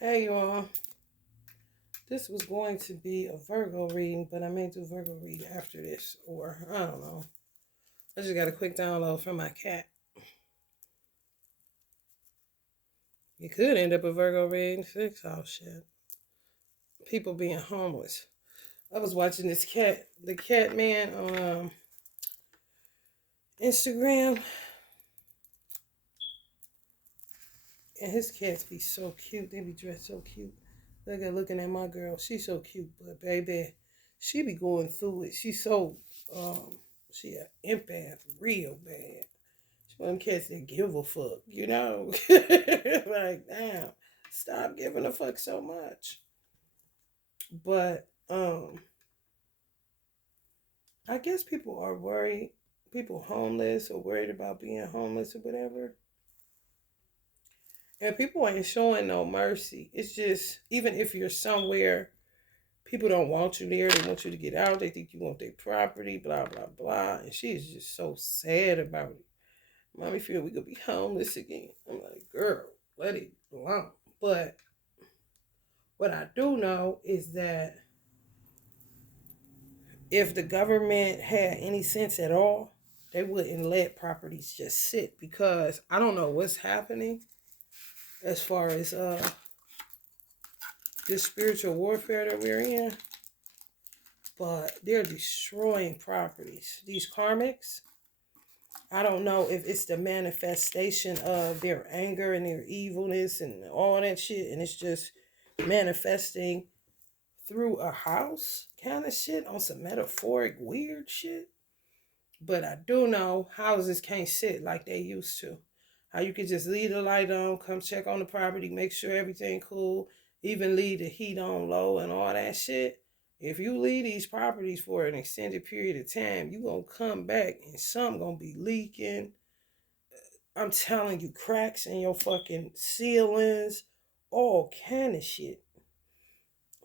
Hey y'all, this was going to be a Virgo reading, but I may do Virgo read after this, or I don't know. I just got a quick download from my cat. It could end up a Virgo reading. Fix all shit. People being homeless. I was watching the cat man on Instagram, and his cats be so cute. They be dressed so cute. Like I looking at my girl, she's so cute, but baby, she be going through it. She's so she a empath real bad. One of them cats that give a fuck, you know? Like, damn, stop giving a fuck so much. But I guess people are worried, people homeless or worried about being homeless or whatever. And people ain't showing no mercy. It's just, even if you're somewhere, people don't want you there. They want you to get out. They think you want their property, blah, blah, blah. And she's just so sad about it. Mommy feel we could be homeless again. I'm like, girl, let it alone. But what I do know is that if the government had any sense at all, they wouldn't let properties just sit, because I don't know what's happening as far as this spiritual warfare that we're in, but they're destroying properties. These karmics, I don't know if it's the manifestation of their anger and their evilness and all that shit, and it's just manifesting through a house kind of shit on some metaphoric weird shit. But I do know houses can't sit like they used to. How you could just leave the light on, come check on the property, make sure everything cool, even leave the heat on low and all that shit. If you leave these properties for an extended period of time, you gonna come back and some gonna be leaking. I'm telling you, cracks in your fucking ceilings, all kind of shit.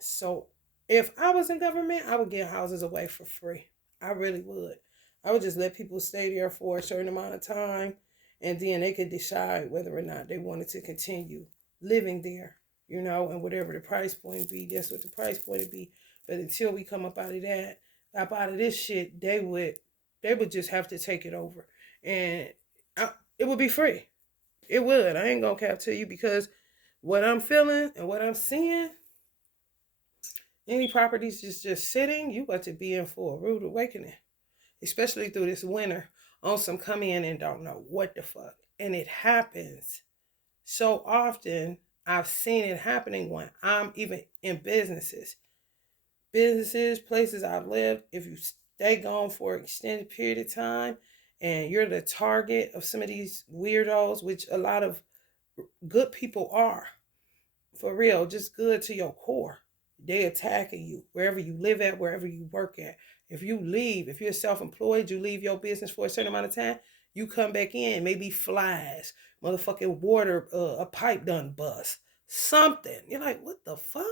So if I was in government, I would give houses away for free. I really would. I would just let people stay there for a certain amount of time, and then they could decide whether or not they wanted to continue living there, and whatever the price point be, that's what the price point would be. But until we come up out of this shit, they would just have to take it over. And it would be free. It would. I ain't gonna cap to you, because what I'm feeling and what I'm seeing, any properties just sitting, you got to be in for a rude awakening, especially through this winter. On some come in and don't know what the fuck. And it happens so often. I've seen it happening when I'm even in places I've lived. If you stay gone for an extended period of time and you're the target of some of these weirdos, which a lot of good people are, for real, just good to your core. They attacking you wherever you live at, wherever you work at. If you leave, if you're self-employed, you leave your business for a certain amount of time, you come back in, maybe flies, motherfucking water, a pipe done bust, something. You're like, what the fuck?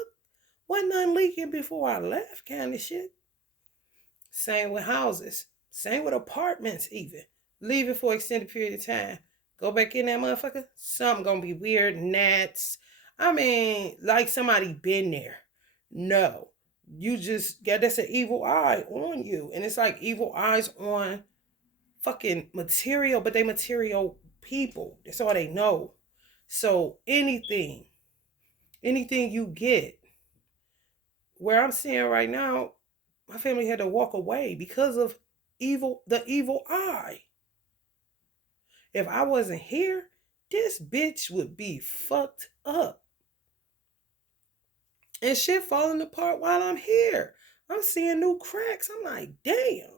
Wasn't none leaking before I left, kind of shit. Same with houses. Same with apartments, even. Leave it for an extended period of time. Go back in that motherfucker. Something gonna be weird. Gnats. I mean, like somebody been there. No. You just got, that's an evil eye on you. And it's like evil eyes on fucking material, but they material people. That's all they know. So anything you get, where I'm seeing right now, my family had to walk away because of the evil eye. If I wasn't here, this bitch would be fucked up. And shit falling apart while I'm here. I'm seeing new cracks. I'm like, damn.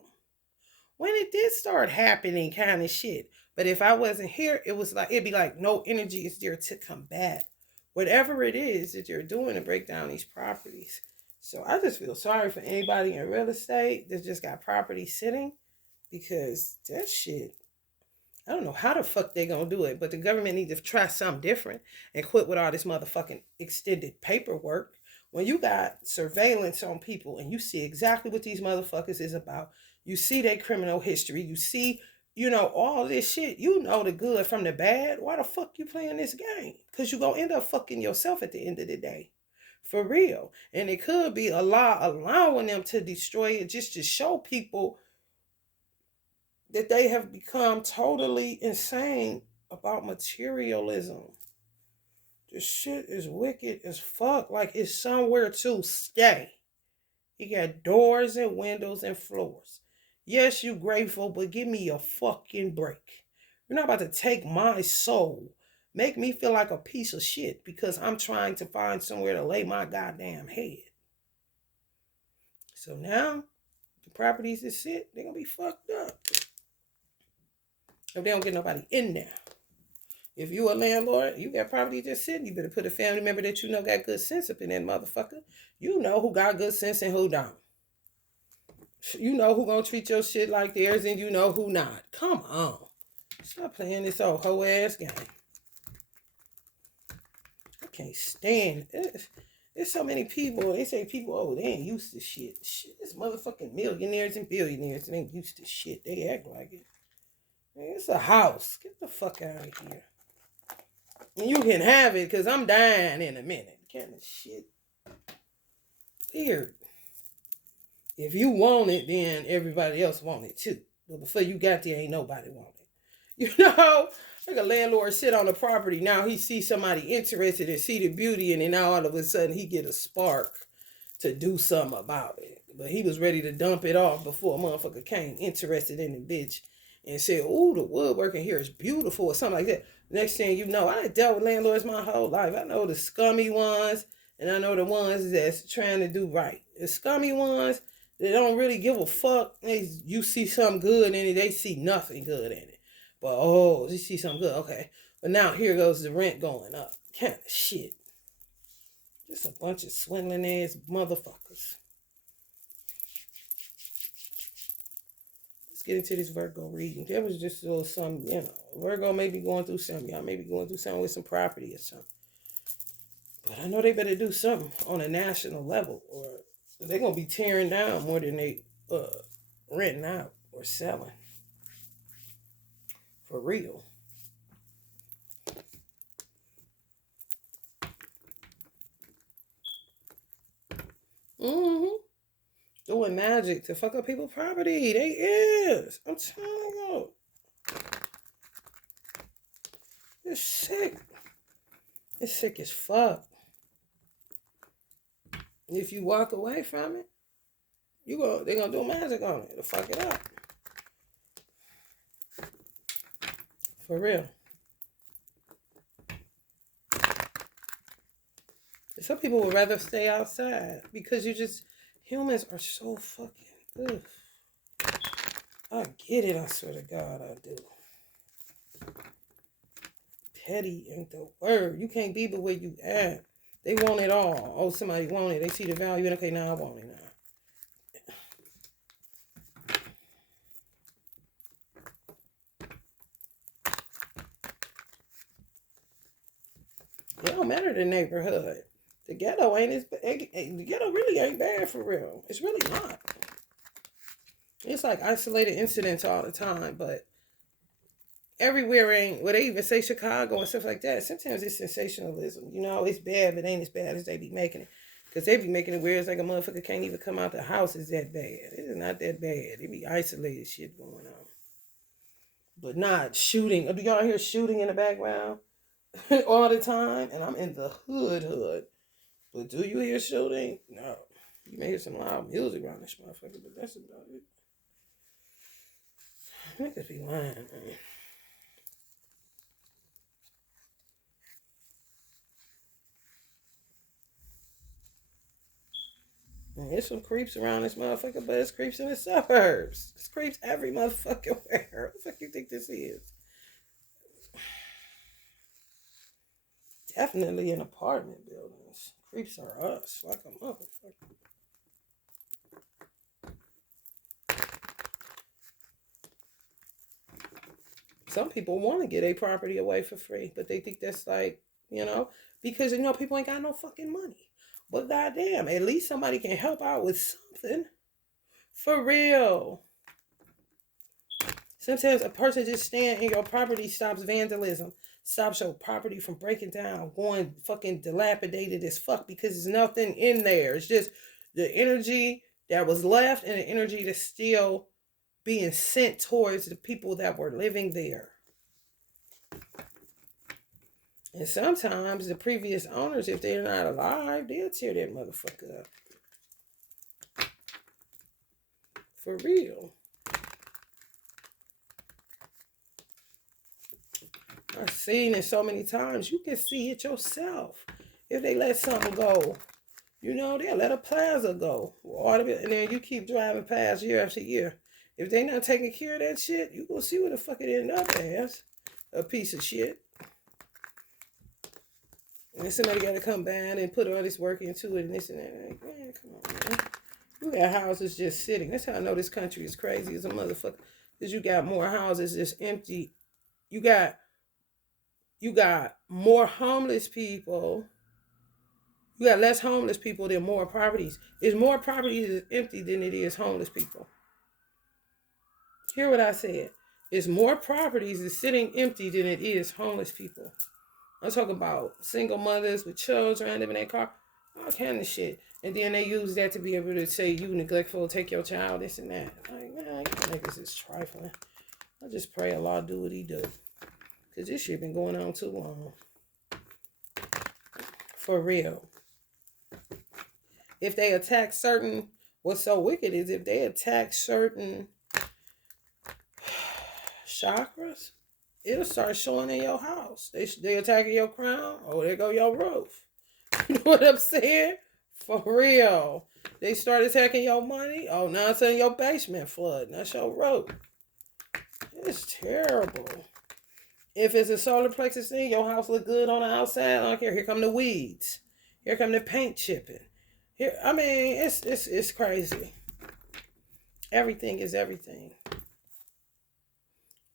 When did this start happening, kind of shit? But if I wasn't here, it'd be like no energy is there to combat whatever it is that you're doing to break down these properties. So I just feel sorry for anybody in real estate that just got property sitting, because that shit, I don't know how the fuck they gonna do it, but the government needs to try something different and quit with all this motherfucking extended paperwork. When you got surveillance on people and you see exactly what these motherfuckers is about, you see their criminal history, you see you know, all this shit, you know the good from the bad. Why the fuck you playing this game? Because you gonna end up fucking yourself at the end of the day. For real. And it could be Allah allowing them to destroy it just to show people that they have become totally insane about materialism. This shit is wicked as fuck. Like it's somewhere to stay. You got doors and windows and floors. Yes, you grateful, but give me a fucking break. You're not about to take my soul, make me feel like a piece of shit because I'm trying to find somewhere to lay my goddamn head. So now, the properties that sit, they're gonna be fucked up. If they don't get nobody in there. If you a landlord, you got property just sitting, you better put a family member that you know got good sense up in that motherfucker. You know who got good sense and who don't. You know who gonna treat your shit like theirs and you know who not. Come on. Stop playing this old hoe ass game. I can't stand it. There's so many people, they say people, oh, they ain't used to shit. Shit, this motherfucking millionaires and billionaires that ain't used to shit. They act like it. Man, it's a house. Get the fuck out of here. And you can have it because I'm dying in a minute. Kind of shit. Weird. If you want it, then everybody else want it too. But before you got there, ain't nobody want it. You know, like a landlord sit on the property. Now he sees somebody interested and see the beauty, and then now all of a sudden he get a spark to do something about it. But he was ready to dump it off before a motherfucker came interested in the bitch and said, "Ooh, the woodworking here is beautiful," or something like that. Next thing you know, I dealt with landlords my whole life. I know the scummy ones, and I know the ones that's trying to do right. The scummy ones, they don't really give a fuck. You see something good in it, they see nothing good in it. But oh, you see something good, okay. But now here goes the rent going up. Kind of shit. Just a bunch of swindling ass motherfuckers. Let's get into this Virgo reading. There was just a little something, you know. Virgo may be going through something. Y'all may be going through something with some property or something. But I know they better do something on a national level, or they're going to be tearing down more than they renting out or selling. For real. Doing magic to fuck up people's property. They is. I'm telling you. It's sick. It's sick as fuck. If you walk away from it, they're gonna do magic on it to fuck it up. For real. Some people would rather stay outside because humans are so fucking, ugh. I get it, I swear to God I do. Petty ain't the word. You can't be the way you at. They want it all. Oh, somebody want it. They see the value and okay, now I want it now. It don't matter the neighborhood. The ghetto the ghetto really ain't bad for real. It's really not. It's like isolated incidents all the time, but everywhere ain't. Well, they even say Chicago and stuff like that. Sometimes it's sensationalism. You know, it's bad, but it ain't as bad as they be making it. Because they be making it where it's like a motherfucker can't even come out the house. It's that bad. It is not that bad. It be isolated shit going on. But not shooting. Do y'all hear shooting in the background all the time? And I'm in the hood. But do you hear shooting? No. You may hear some loud music around this motherfucker, but that's about it. Niggas be lying, man. And there's some creeps around this motherfucker, but it's creeps in the suburbs. It's creeps every motherfucking where. What the fuck you think this is? Definitely in apartment buildings. Creeps are us, like a motherfucker. Some people want to get a property away for free, but they think that's like, because people ain't got no fucking money. But goddamn, at least somebody can help out with something. For real. Sometimes a person just staying in your property stops vandalism, stops your property from breaking down, going fucking dilapidated as fuck because there's nothing in there. It's just the energy that was left and the energy that's still being sent towards the people that were living there. And sometimes the previous owners, if they're not alive, they'll tear that motherfucker up. For real. I've seen it so many times. You can see it yourself. If they let something go, you know, they'll let a plaza go. And then you keep driving past year after year. If they not taking care of that shit, you gonna see what the fuck it end up as. A piece of shit. And then somebody got to come by and put all this work into it and this and that. Like, man, come on, man. You got houses just sitting. That's how I know this country is crazy as a motherfucker. Because you got more houses just empty. You got more homeless people. You got less homeless people than more properties. It's more properties empty than it is homeless people. Hear what I said. It's more properties is sitting empty than it is homeless people. I'm talking about single mothers with children living in their car. All kind of shit. And then they use that to be able to say you neglectful, take your child, this and that. Like, man, you niggas is trifling. I just pray Allah do what he do. Because this shit been going on too long. For real. If they attack certain, what's so wicked is if they attack certain chakras, it'll start showing in your house. They attacking your crown, oh, there go your roof. You know what I'm saying? For real. They start attacking your money, oh, now it's in your basement flooding. That's your roof. It's terrible. If it's a solar plexus thing, your house look good on the outside. I don't care. Here come the weeds. Here come the paint chipping. Here, I mean, it's crazy. Everything is everything.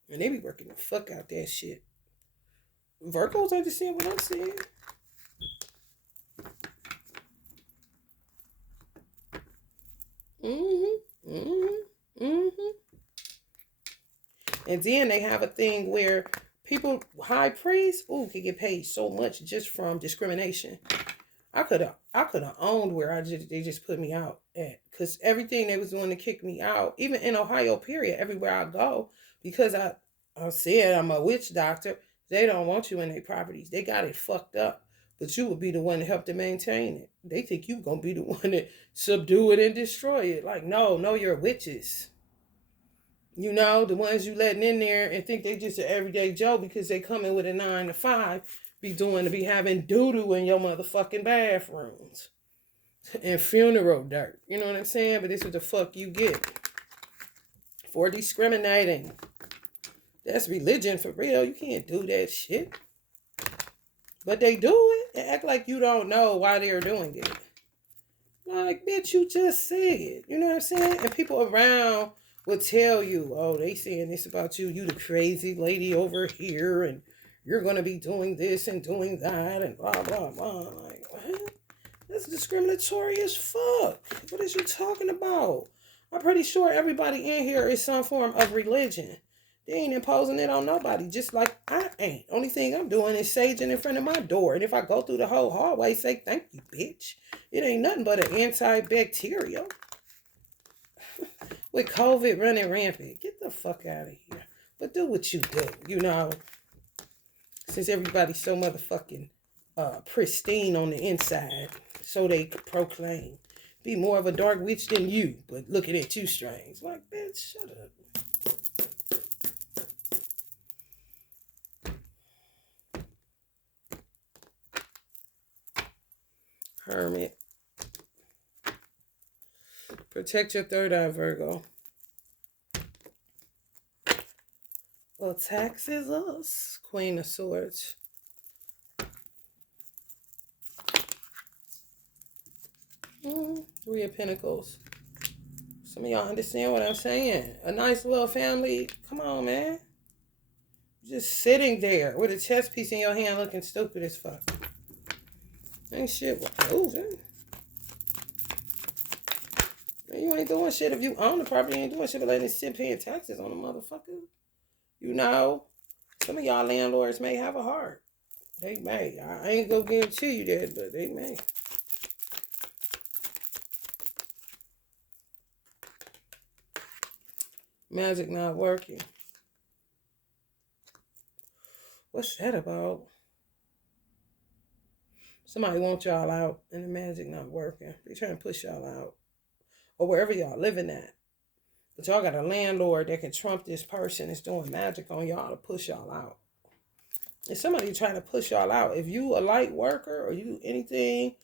And they be working the fuck out that shit. Virgos understand what I'm saying. And then they have a thing where people, high priests, can get paid so much just from discrimination. I could have owned where they just put me out at, because everything they was doing to kick me out, even in Ohio, period, everywhere I go, because I said I'm a witch doctor, they don't want you in their properties. They got it fucked up, but you would be the one to help to maintain it. They think you gonna be the one to subdue it and destroy it. Like, no, you're witches. You know, the ones you letting in there and think they just an everyday Joe because they come in with a 9 to 5, be having doo-doo in your motherfucking bathrooms. And funeral dirt. You know what I'm saying? But this is what the fuck you get for discriminating. That's religion for real. You can't do that shit. But they do it and act like you don't know why they're doing it. Like, bitch, you just said. You know what I'm saying? And people around will tell you, oh, they saying this about you. You the crazy lady over here, and you're going to be doing this and doing that, and blah, blah, blah. Like, what? That's discriminatory as fuck. What is you talking about? I'm pretty sure everybody in here is some form of religion. They ain't imposing it on nobody, just like I ain't. Only thing I'm doing is saging in front of my door. And if I go through the whole hallway, say, thank you, bitch. It ain't nothing but an antibacterial. With COVID running rampant. Get the fuck out of here. But do what you do, you know. Since everybody's so motherfucking pristine on the inside, so they proclaim. Be more of a dark witch than you, but looking at you strange. Like, bitch, shut up. Hermit. Protect your third eye, Virgo. Well, tax is us. Queen of Swords. Three of Pentacles. Some of y'all understand what I'm saying. A nice little family. Come on, man. Just sitting there with a chess piece in your hand looking stupid as fuck. Ain't shit moving. You ain't doing shit. If you own the property, you ain't doing shit but letting it sit paying taxes on the motherfucker. You know, some of y'all landlords may have a heart. They may. I ain't gonna guarantee you that, but they may. Magic not working. What's that about? Somebody wants y'all out and the magic not working. They trying to push y'all out. Or wherever y'all living at. But y'all got a landlord that can trump this person that's doing magic on y'all to push y'all out. And somebody trying to push y'all out. If you a light worker or you do anything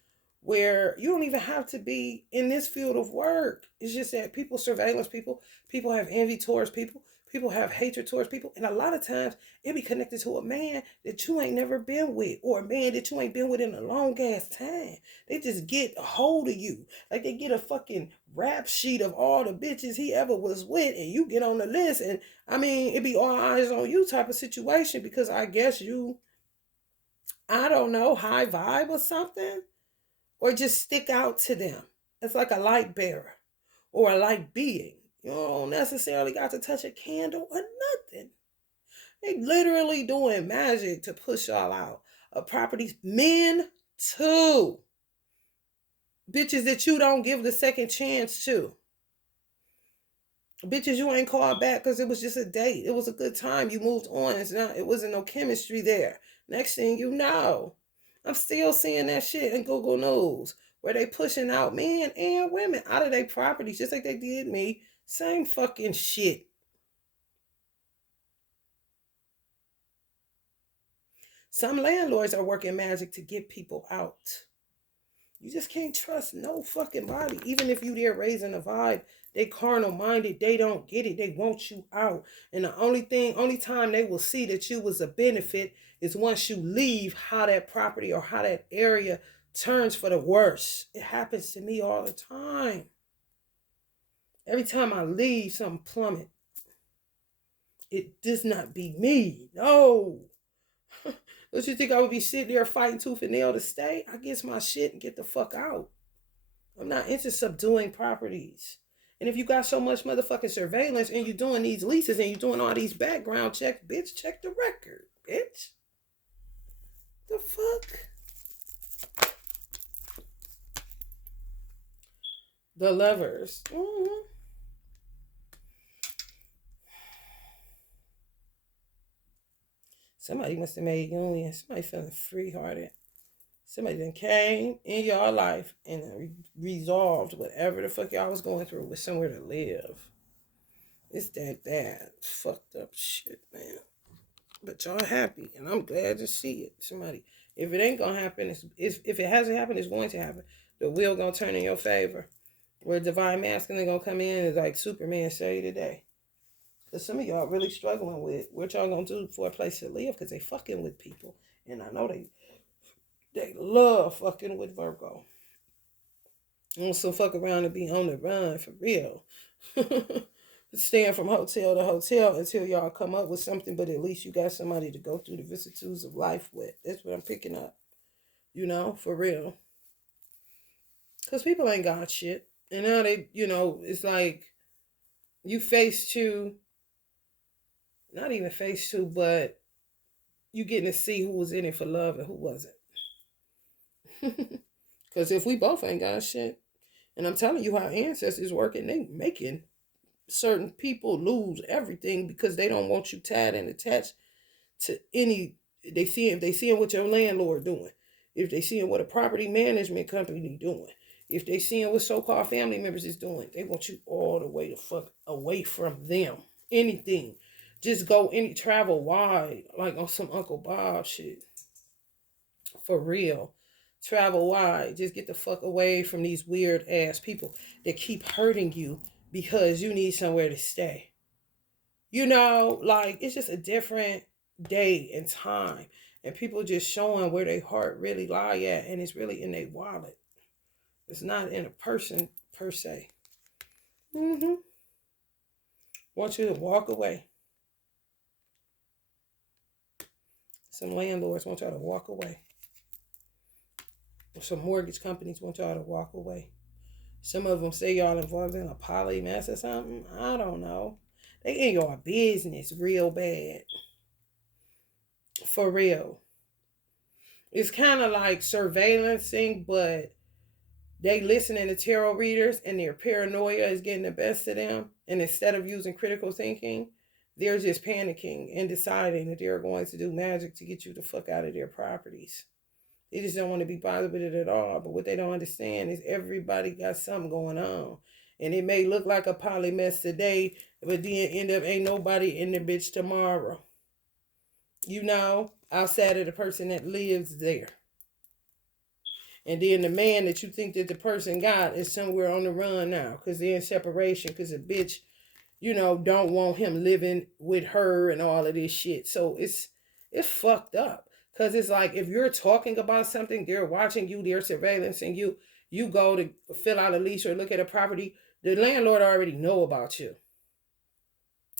where you don't even have to be in this field of work. It's just that people surveillance people. People have envy towards people. People have hatred towards people. And a lot of times it be connected to a man that you ain't never been with or a man that you ain't been with in a long ass time. They just get a hold of you. Like they get a fucking rap sheet of all the bitches he ever was with and you get on the list. And I mean, it be all eyes on you type of situation because I guess you, I don't know, high vibe or something. Or just stick out to them. It's like a light bearer or a light being. You don't necessarily got to touch a candle or nothing. They literally doing magic to push y'all out of properties. Men too. Bitches that you don't give the second chance to. Bitches you ain't called back because it was just a date. It was a good time. You moved on. It wasn't no chemistry there. Next thing you know, I'm still seeing that shit in Google News where they pushing out men and women out of their properties just like they did me. Same fucking shit. Some landlords are working magic to get people out. You just can't trust no fucking body. Even if you there raising a vibe, they carnal minded. They don't get it. They want you out. And the only time they will see that you was a benefit is once you leave, how that property or how that area turns for the worse. It happens to me all the time. Every time I leave, something plummet. It does not be me. No. Don't you think I would be sitting there fighting tooth and nail to stay? I get my shit and get the fuck out. I'm not into subduing properties. And if you got so much motherfucking surveillance and you're doing these leases and you're doing all these background checks, bitch, check the record, bitch. The fuck? The Lovers. Mm-hmm. Somebody must have made union. Somebody feeling free-hearted. Somebody that came in your life and resolved whatever the fuck y'all was going through with somewhere to live. It's that bad. Fucked up shit, man. But y'all happy, and I'm glad to see it. Somebody, if it ain't gonna happen, if it hasn't happened, it's going to happen. The wheel gonna turn in your favor. Where divine masculine gonna come in is like Superman say today. Because some of y'all really struggling with what y'all gonna do for a place to live because they fucking with people. And I know they love fucking with Virgo. Also fuck around and be on the run for real. Staying from hotel to hotel until y'all come up with something, but at least you got somebody to go through the vicissitudes of life with. That's what I'm picking up. You know, for real. Because people ain't got shit. And now they, it's like you face two, not even face two, but you getting to see who was in it for love and who wasn't. Because if we both ain't got shit, and I'm telling you how ancestors working, they making certain people lose everything because they don't want you tied and attached to any. If they seeing what your landlord doing, if they seeing what a property management company doing, if they seeing what so-called family members is doing, they want you all the way the fuck away from them. Anything, just go travel wide, like on some Uncle Bob shit. For real. Travel wide. Just get the fuck away from these weird ass people that keep hurting you because you need somewhere to stay. Like it's just a different day and time. And people just showing where their heart really lie at. And it's really in their wallet. It's not in a person per se. Want you to walk away. Some landlords want y'all to walk away. Some mortgage companies want y'all to walk away. Some of them say y'all involved in a poly mess or something. I don't know. They in your business real bad. For real. It's kind of like surveillancing, but they listening to tarot readers and their paranoia is getting the best of them. And instead of using critical thinking, they're just panicking and deciding that they're going to do magic to get you the fuck out of their properties. They just don't want to be bothered with it at all. But what they don't understand is everybody got something going on. And it may look like a poly mess today, but then end up ain't nobody in the bitch tomorrow. You know, outside of the person that lives there. And then the man that you think that the person got is somewhere on the run now because they're in separation because the bitch, don't want him living with her and all of this shit. So it's fucked up. Because it's like if you're talking about something, they're watching you, they're surveillancing you. You go to fill out a lease or look at a property, the landlord already know about you.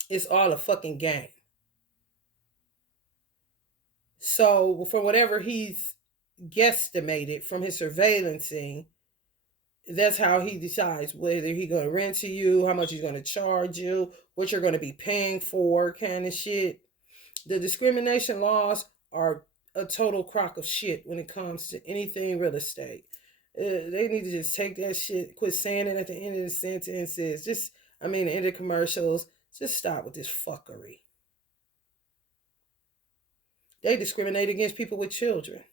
It's all a fucking game. So for whatever he's guesstimated from his surveillancing, that's how he decides whether he's going to rent to you, how much he's going to charge you, what you're going to be paying for, kind of shit. The discrimination laws are a total crock of shit when it comes to anything real estate. They need to just take that shit, quit saying it at the end of the sentences, the end of commercials. Just stop with this fuckery. They discriminate against people with children.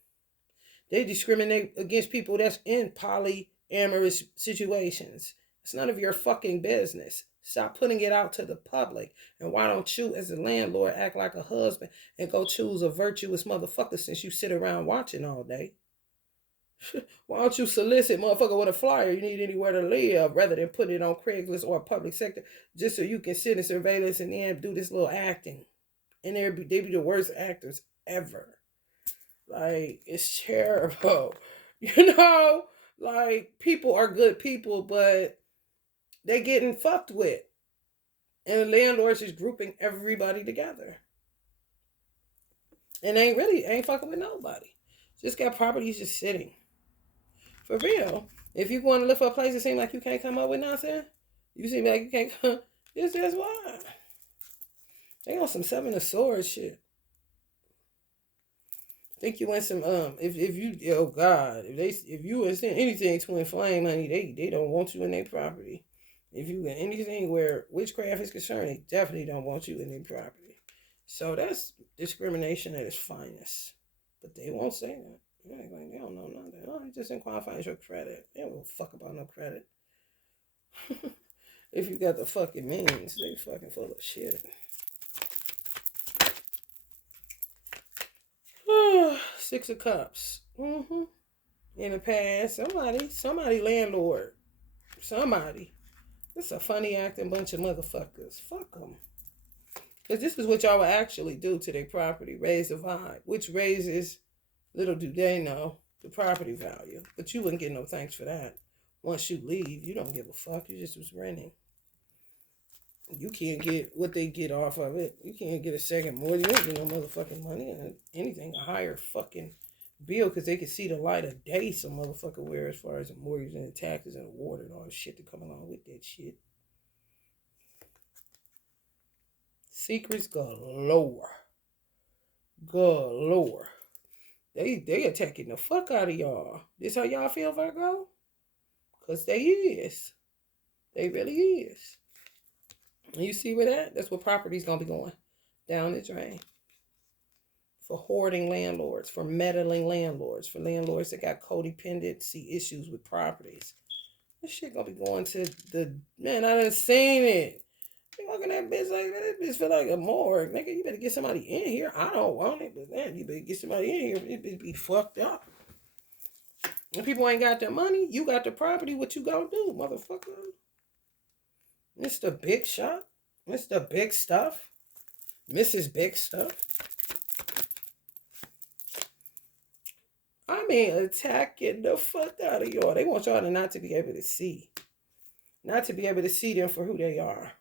They discriminate against people that's in polyamorous situations. It's none of your fucking business. Stop putting it out to the public. And why don't you, as a landlord, act like a husband and go choose a virtuous motherfucker since you sit around watching all day? Why don't you solicit motherfucker with a flyer you need anywhere to live rather than put it on Craigslist or a public sector just so you can sit in surveillance and then do this little acting? And they be the worst actors ever. Like, it's terrible. Like, people are good people, but they getting fucked with. And landlords is grouping everybody together. And ain't fucking with nobody. Just got properties just sitting. For real. If you want to live for a place that seems like you can't come up with nothing, you seem like you can't come, this is why. They on some Seven of Swords shit. Think you want some if you oh God, if you in anything twin flame, honey, they don't want you in their property. If you in anything where witchcraft is concerned, they definitely don't want you in their property. So that's discrimination at its finest. But they won't say that. Like, they don't know nothing. Oh, you just didn't qualify as your credit. They don't give a fuck about no credit. If you got the fucking means, they fucking full of shit. Six of Cups. In the past, somebody landlord. Somebody. It's a funny acting bunch of motherfuckers. Fuck them. Because this is what y'all will actually do to their property. Raise the vibe. Which raises, little do they know, the property value. But you wouldn't get no thanks for that. Once you leave, you don't give a fuck. You just was renting. You can't get what they get off of it. You can't get a second mortgage. You don't get no motherfucking money or anything. A higher fucking bill because they can see the light of day some motherfucker wear as far as the mortgage and the taxes and the water and all the shit that come along with that shit. Secrets galore. Galore. They attacking the fuck out of y'all. This how y'all feel, Virgo? Because they is. They really is. And you see where that's where property's going to be going. Down the drain. For hoarding landlords. For meddling landlords. For landlords that got codependency issues with properties. This shit going to be going to the... Man, I done seen it. You walking that bitch like that. That bitch feel like a morgue. Nigga, you better get somebody in here. I don't want it. But man, you better get somebody in here. It better be fucked up. And people ain't got their money. You got the property. What you gonna do, motherfucker? Mr. Big Shot, Mr. Big Stuff, Mrs. Big Stuff. Attacking the fuck out of y'all. They want y'all to not to be able to see. Not to be able to see them for who they are.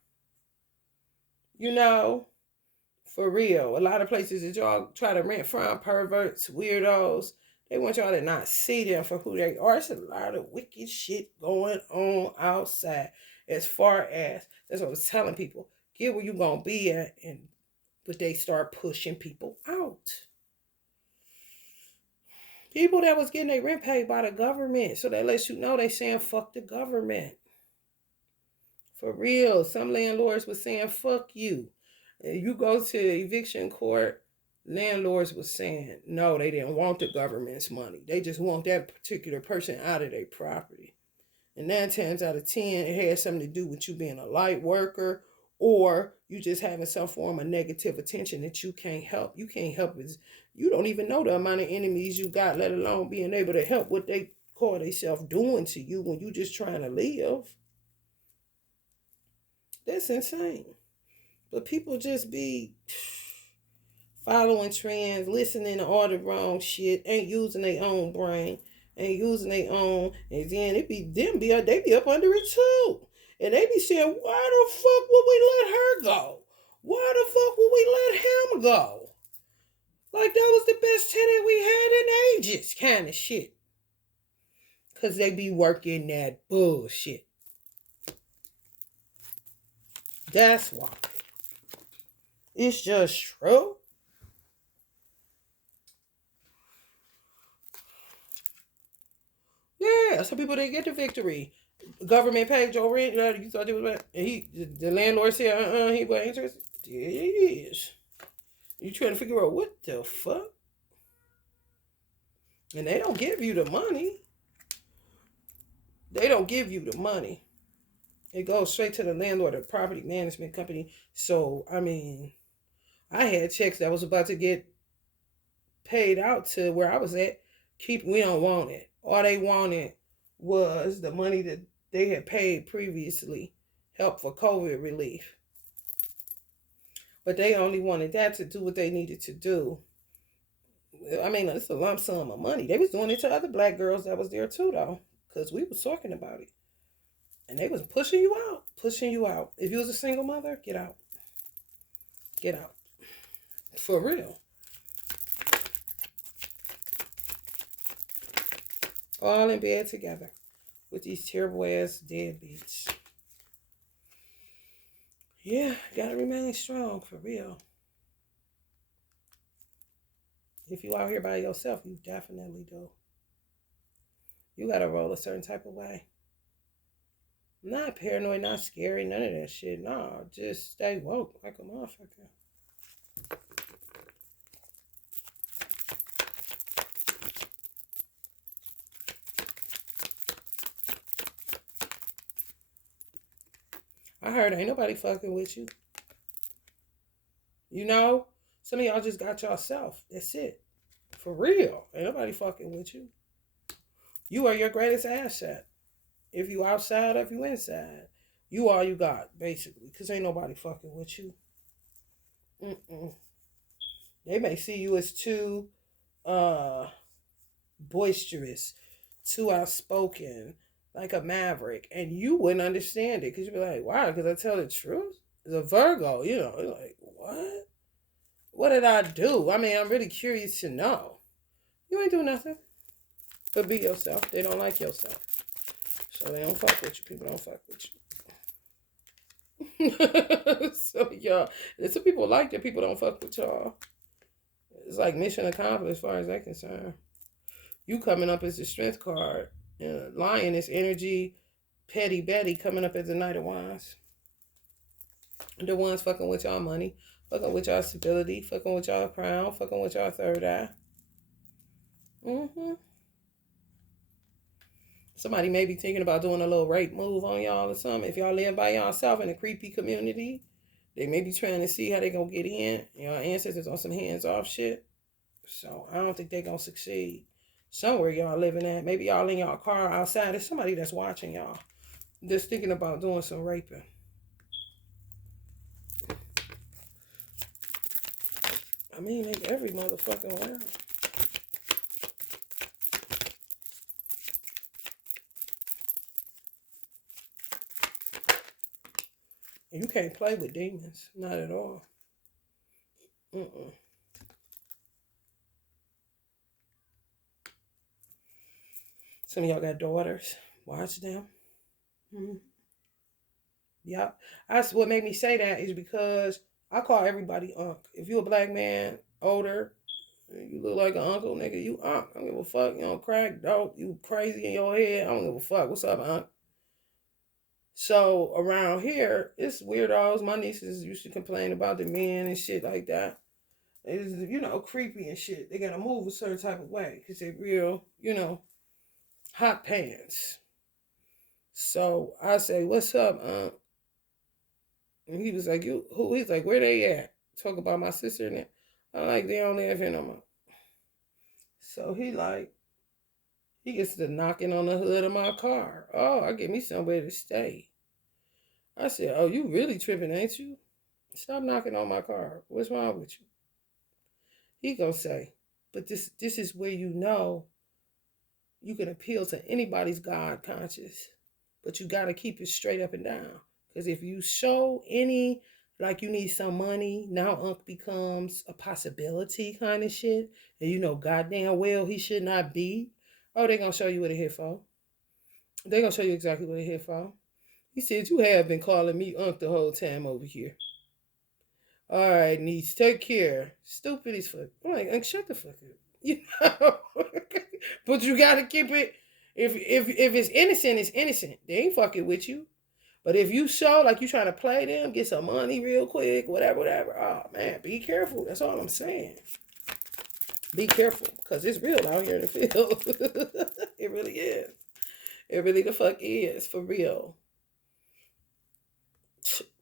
For real. A lot of places that y'all try to rent from, perverts, weirdos, They want y'all to not see them for who they are. It's a lot of wicked shit going on outside. As far as, that's what I was telling people. Get where you gonna be at, and but they start pushing people out. People that was getting their rent paid by the government. So that lets you know they saying fuck the government. For real. Some landlords was saying fuck you. And you go to eviction court, landlords was saying no, they didn't want the government's money. They just want that particular person out of their property. And 9 times out of 10, it has something to do with you being a light worker, or you just having some form of negative attention that you can't help. You can't help it. You don't even know the amount of enemies you got, let alone being able to help what they call themselves doing to you when you just trying to live. That's insane. But people just be following trends, listening to all the wrong shit, ain't using their own brain, ain't using their own, and then they be up under it too. And they be saying, why the fuck would we let her go? Why the fuck would we let him go? Like that was the best tenant we had in ages, kind of shit. Cause they be working that bullshit. That's why. It's just true. Yeah, some people didn't get the victory. Government paid your rent. You thought it was bad. And the landlord said, he wasn't interested. There it is. You trying to figure out what the fuck? And they don't give you the money. They don't give you the money. It goes straight to the landlord, the property management company. So, I mean, I had checks that was about to get paid out to where I was at. We don't want it. All they wanted was the money that they had paid previously, help for COVID relief. But they only wanted that to do what they needed to do. I mean, it's a lump sum of money. They was doing it to other black girls that was there too, though, because we was talking about it. And they was pushing you out. If you was a single mother, get out. Get out. For real. All in bed together with these terrible ass deadbeats. Yeah, gotta remain strong, for real. If you out here by yourself, you definitely do. You gotta roll a certain type of way. Not paranoid, not scary, none of that shit. No, just stay woke like a motherfucker. I heard ain't nobody fucking with you. You know, some of y'all just got yourself. That's it. For real. Ain't nobody fucking with you. You are your greatest asset. If you outside or if you inside. You all you got, basically. Because ain't nobody fucking with you. They may see you as too boisterous, too outspoken, like a maverick. And you wouldn't understand it. Because you'd be like, why? Because I tell the truth? It's a Virgo, you know. You're like, what? What did I do? I mean, I'm really curious to know. You ain't do nothing. But be yourself. They don't like yourself. So they don't fuck with you. People don't fuck with you. So y'all, some people like that people don't fuck with y'all. It's like mission accomplished as far as they're concerned. You coming up as the strength card. Lion is energy. Petty Betty coming up as the Knight of Wands. The ones fucking with y'all money. Fucking with y'all stability. Fucking with y'all crown. Fucking with y'all third eye. Somebody may be thinking about doing a little rape move on y'all or something. If y'all live by yourself in a creepy community, they may be trying to see how they gonna get in. Your ancestors on some hands-off shit. So I don't think they gonna succeed. Somewhere y'all living at, maybe y'all in y'all car outside. There's somebody that's watching y'all. Just thinking about doing some raping. I mean, every motherfucking world. You can't play with demons. Not at all. Some of y'all got daughters. Watch them. Mm-hmm. Yep. That's what made me say that is because I call everybody Unc. If you a black man, older, you look like an uncle, nigga, you Unc. I don't give a fuck. You don't crack, dope. You crazy in your head. I don't give a fuck. What's up, Unc? So around here, it's weirdos. My nieces used to complain about the men and shit like that. It's, creepy and shit. They gotta move a certain type of way because they real, hot pants. So I say, "What's up, Unc?" And he was like, "You who?" He's like, "Where they at?" Talk about my sister and that. I'm like, "They don't live here no more." So he gets to knocking on the hood of my car. Oh, I get me somewhere to stay. I said, "Oh, you really tripping, ain't you? Stop knocking on my car. What's wrong with you?" He gonna say, "But this is where you can appeal to anybody's God conscious, but you gotta keep it straight up and down. Because if you show any like you need some money, now Unc becomes a possibility kind of shit, and goddamn well he should not be. Oh, they gonna show you what they're here for. They gonna show you exactly what they're here for." He said, "You have been calling me Unc the whole time over here. All right, niece, take care." Stupid as fuck. I'm like, Unc, shut the fuck up. You know? But you gotta keep it. If it's innocent, it's innocent. They ain't fucking with you. But if you show like you trying to play them, get some money real quick, whatever. Oh man, be careful. That's all I'm saying. Be careful, cause it's real out here in the field. It really is. It really the fuck is for real.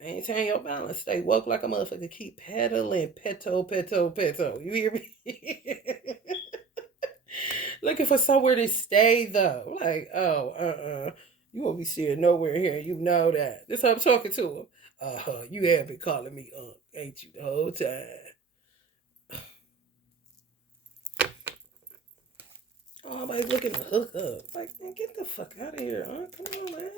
Maintain your balance. Stay woke like a motherfucker. Keep pedaling. Peto. You hear me? Looking for somewhere to stay though. Like, oh, you won't be seeing nowhere here. You know that. This how I'm talking to him. You have been calling me ain't you, the whole time? Oh, somebody's looking to hook up. Like, man, get the fuck out of here, Come on, man.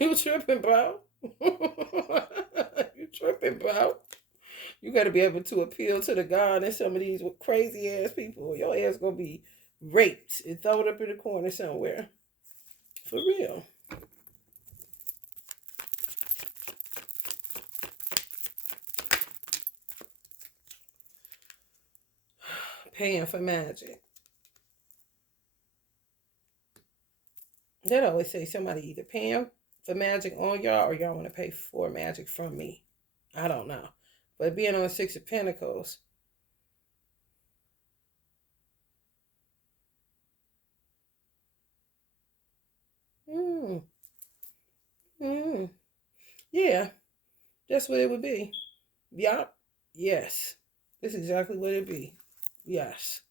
You tripping, bro? You tripping, bro? You got to be able to appeal to the God and some of these crazy ass people. Your ass gonna be raped and thrown up in the corner somewhere. For real. Paying for magic. They'd always say somebody either paying for magic on y'all or y'all want to pay for magic from me. I don't know. But being on Six of Pentacles, mm, mm, yeah, that's what it would be. Yup. Yes. That's exactly what it'd be. Yes.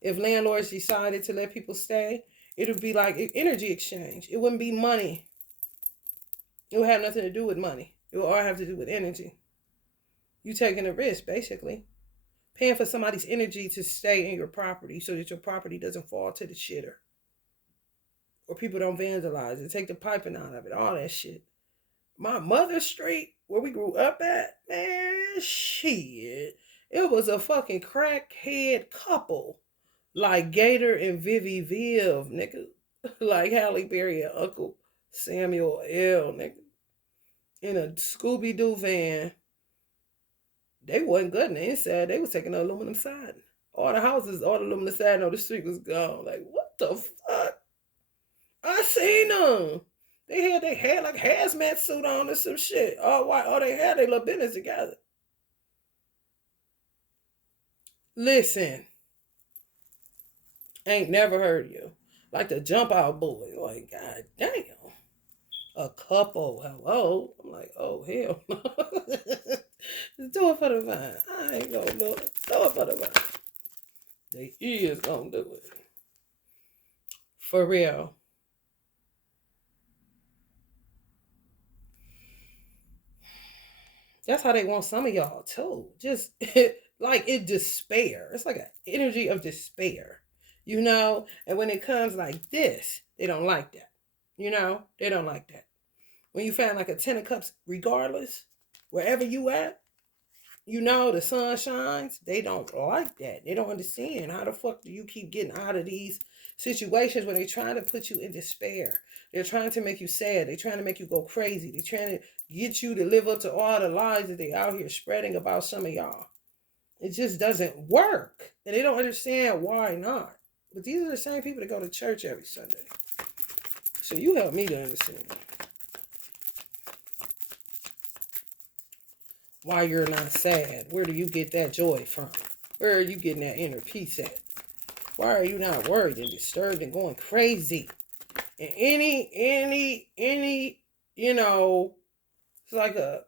If landlords decided to let people stay, it would be like an energy exchange. It wouldn't be money. It would have nothing to do with money. It would all have to do with energy. You taking a risk, basically. Paying for somebody's energy to stay in your property so that your property doesn't fall to the shitter. Or people don't vandalize it, take the piping out of it, all that shit. My mother's street, where we grew up at, man, shit. It was a fucking crackhead couple. Like Gator and Vivi Viv, nigga. Like Halle Berry and Uncle Samuel L, nigga. In a Scooby-Doo van. They wasn't good on the inside. They was taking the aluminum siding. All the houses, all the aluminum siding on the street was gone. Like, what the fuck? I seen them. They had like hazmat suit on or some shit. All white. All they had their little business together. Listen. Ain't never heard of you. Like the jump out boy. Like, god damn. A couple. Hello. I'm like, oh hell no. Do it for the vine. I ain't gonna do it. Do it for the vine. They is gonna do it. For real. That's how they want some of y'all too. Just like in despair. It's like an energy of despair. And when it comes like this, they don't like that. They don't like that. When you find like a 10 of cups, regardless, wherever you at, the sun shines. They don't like that. They don't understand how the fuck do you keep getting out of these situations where they're trying to put you in despair. They're trying to make you sad. They're trying to make you go crazy. They're trying to get you to live up to all the lies that they out here spreading about some of y'all. It just doesn't work. And they don't understand why not. But these are the same people that go to church every Sunday. So you help me to understand why you're not sad. Where do you get that joy from? Where are you getting that inner peace at? Why are you not worried and disturbed and going crazy? And any, it's like a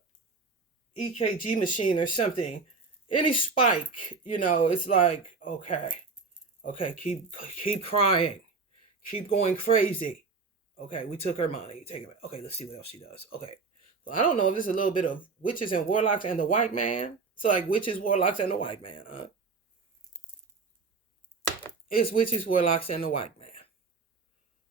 EKG machine or something. Any spike, it's like, okay, keep crying. Keep going crazy. Okay, we took her money. Take it back. Okay, let's see what else she does. Okay. So I don't know if this is a little bit of witches and warlocks and the white man. So like witches, warlocks, and the white man, huh? It's witches, warlocks, and the white man.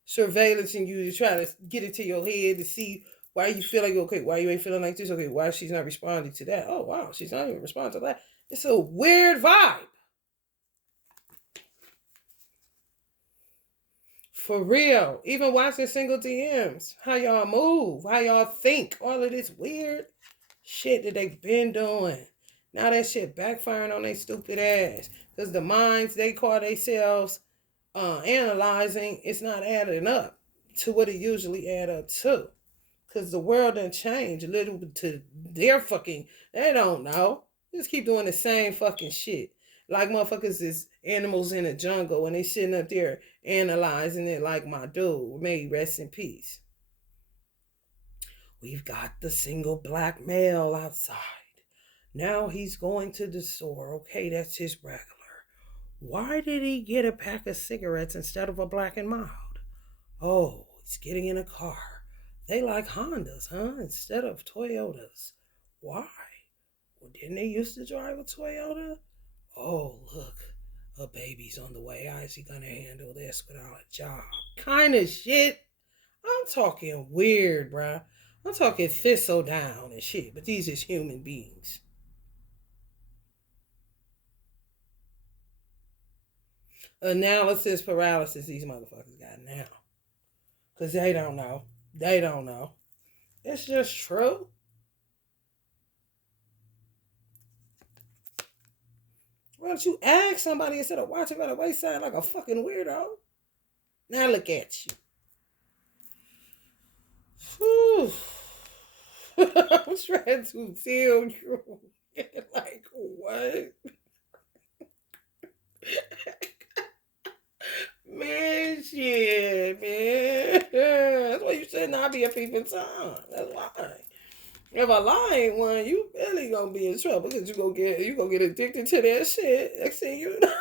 Surveillancing you to try to get into your head to see why you feel like, okay, why you ain't feeling like this? Okay, why she's not responding to that? Oh, wow, she's not even responding to that. It's a weird vibe. For real. Even watching single DMs. How y'all move. How y'all think. All of this weird shit that they've been doing. Now that shit backfiring on their stupid ass. Because the minds they call themselves analyzing, it's not adding up to what it usually add up to. Because the world done changed a little bit to their fucking, they don't know. Just keep doing the same fucking shit. Like motherfuckers is animals in the jungle and they sitting up there analyzing it like my dude. May he rest in peace. We've got the single black male outside. Now he's going to the store. Okay, that's his regular. Why did he get a pack of cigarettes instead of a Black and Mild? Oh, he's getting in a car. They like Hondas, huh? Instead of Toyotas. Why? Well, didn't they used to drive a Toyota? Oh, look, a baby's on the way. How is he going to handle this without a job? Kind of shit. I'm talking weird, bruh. I'm talking thistle down and shit. But these is human beings. Analysis paralysis these motherfuckers got now. Because they don't know. They don't know. It's just true. Why don't you ask somebody instead of watching by the wayside like a fucking weirdo? Now look at you. Whew. I'm trying to tell you. Like, what? Man, shit, man. That's why you should not be a peeping Tom. That's why. If I lie ain't one, you really gonna be in trouble because you gonna get addicted to that shit. Next thing you know,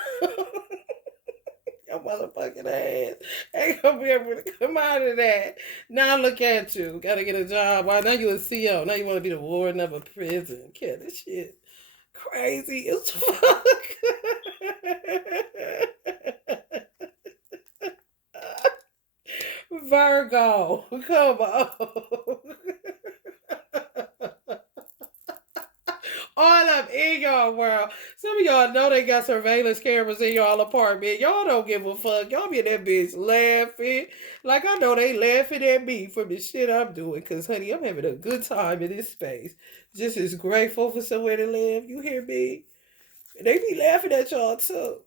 your motherfucking ass ain't gonna be able to come out of that. Now look at you. Gotta get a job. Why now you a CO? Now you wanna be the warden of a prison. Kid, this shit crazy as fuck. Virgo, come on. All up in y'all world. Some of y'all know they got surveillance cameras in y'all apartment. Y'all don't give a fuck. Y'all be in that bitch laughing. Like I know they laughing at me for the shit I'm doing. Cause honey, I'm having a good time in this space. Just as grateful for somewhere to live. You hear me? They be laughing at y'all too.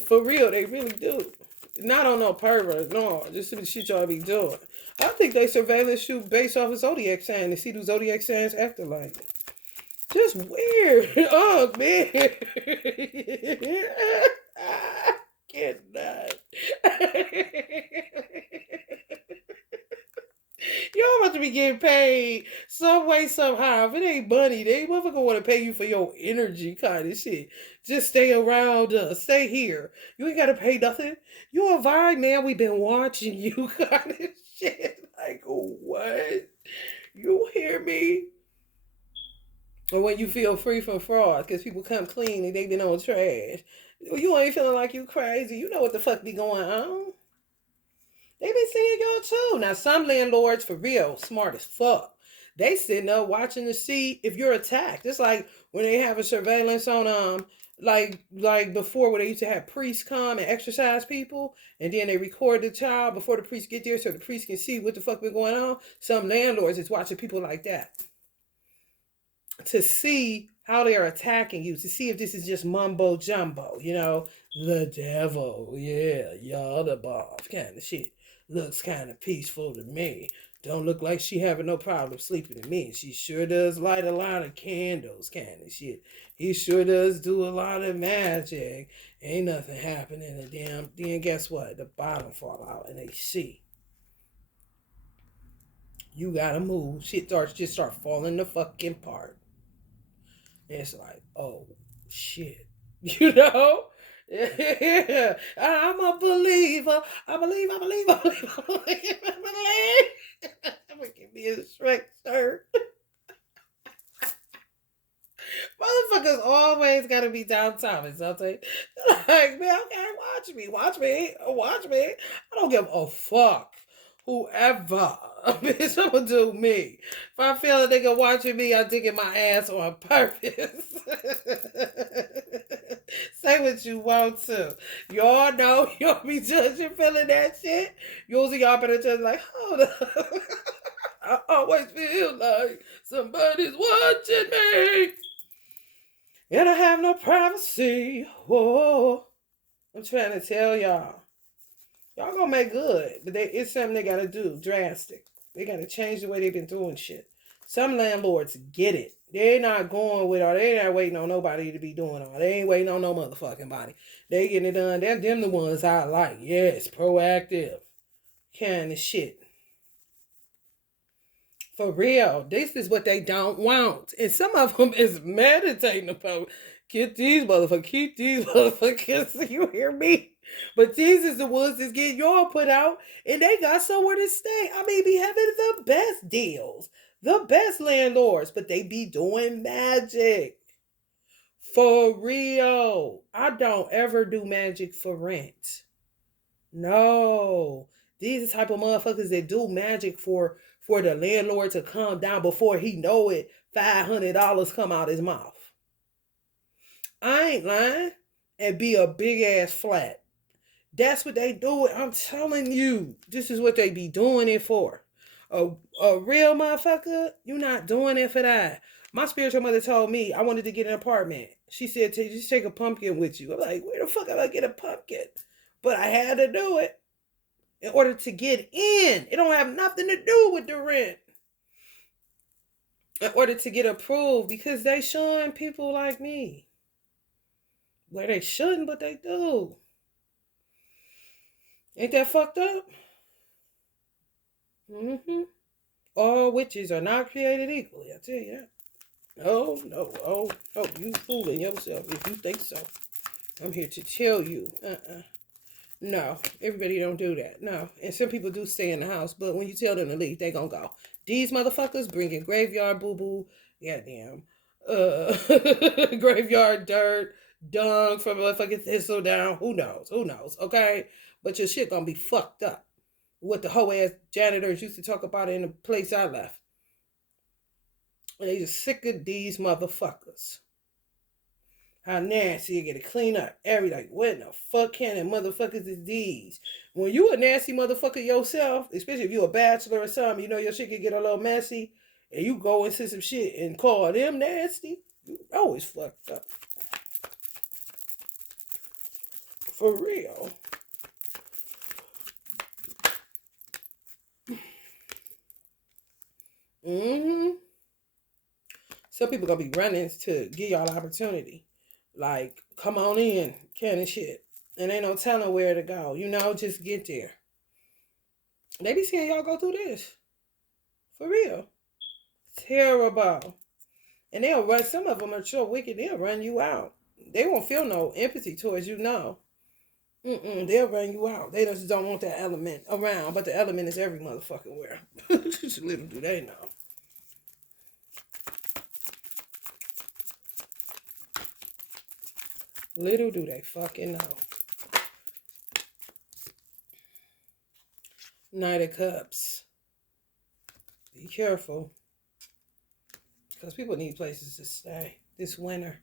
For real, they really do. Not on no pervert, no. Just the shit y'all be doing. I think they surveillance you based off of zodiac sign to see do zodiac signs after like. Just weird. Oh, man. I cannot. Y'all about to be getting paid some way, somehow. If it ain't money, they motherfucker want to pay you for your energy kind of shit. Just stay around us. Stay here. You ain't got to pay nothing. You a vibe, man. We've been watching you kind of shit. Like, what? You hear me? Or when you feel free from fraud, because people come clean and they been on trash. You ain't feeling like you crazy. You know what the fuck be going on. They been seeing y'all too. Now some landlords, for real, smart as fuck. They sitting up watching to see if you're attacked. It's like when they have a surveillance on Like before, where they used to have priests come and exercise people, and then they record the child before the priest get there, so the priest can see what the fuck been going on. Some landlords is watching people like that to see how they are attacking you, to see if this is just mumbo jumbo, the devil, yeah, y'all the bomb kind of shit. Looks kind of peaceful to me. Don't look like she having no problem sleeping to me. She sure does light a lot of candles, kind of shit. He sure does do a lot of magic. Ain't nothing happening to them. Then guess what? The bottom fall out and they see. You gotta move. Shit just start falling the fucking apart. It's like, oh shit, you know? Yeah, I'm a believer. I believe, I believe, I believe, I believe, I believe. I'm gonna give me a Shrek shirt. Motherfuckers always gotta be downtown. Something like, man, okay, watch me. I don't give a fuck. Whoever, bitch, I'ma do me. If I feel a nigga watching me, I'm digging my ass on purpose. Say what you want to. Y'all know y'all be judging, feeling that shit. Usually y'all better just like, hold up. I always feel like somebody's watching me. And I have no privacy. Whoa. I'm trying to tell y'all. Y'all gonna make good. But it's something they gotta do. Drastic. They gotta change the way they've been doing shit. Some landlords get it. They're not going with all. They're not waiting on nobody to be doing all. They ain't waiting on no motherfucking body. They getting it done. They're them the ones I like. Yes, proactive. Kind of shit. For real, this is what they don't want. And some of them is meditating about, keep these motherfuckers, you hear me? But these is the ones that's getting y'all put out, and they got somewhere to stay. I mean, be having the best deals, the best landlords, but they be doing magic. For real. I don't ever do magic for rent. No. These are the type of motherfuckers that do magic for the landlord to calm down before he know it. $500 come out his mouth. I ain't lying. And be a big ass flat. That's what they do. I'm telling you. This is what they be doing it for. A real motherfucker, you not doing it for that. My spiritual mother told me I wanted to get an apartment. She said, just take a pumpkin with you. I'm like, where the fuck am I get a pumpkin? But I had to do it in order to get in. It don't have nothing to do with the rent. In order to get approved, because they shun people like me. Where they shouldn't, but they do. Ain't that fucked up? Mm-hmm. All witches are not created equally, I tell you that. Oh, no. Oh, no. You fooling yourself if you think so. I'm here to tell you. No, everybody don't do that. No. And some people do stay in the house, but when you tell them to leave, they gonna go. These motherfuckers bringing graveyard boo-boo, goddamn, graveyard dirt, dung from motherfucking thistle down. Who knows, okay? But your shit gonna be fucked up. What the whole ass janitors used to talk about in the place I left. And they just sick of these motherfuckers. How nasty you get to clean up everything. What in the fuck kind of motherfuckers is these? When you a nasty motherfucker yourself, especially if you a bachelor or something, you know your shit can get a little messy, and you go into some shit and call them nasty, you always fucked up. For real. Mm-hmm. Some people gonna be running to give y'all opportunity. Like, come on in, kind of shit. And ain't no telling where to go. Just get there. They be seeing y'all go through this. For real. Terrible. And they'll run, some of them are so wicked, they'll run you out. They won't feel no empathy towards you, no. They'll run you out. They just don't want that element around, but the element is every motherfucking where. Little do they know. Little do they fucking know. Knight of Cups. Be careful. Because people need places to stay this winter.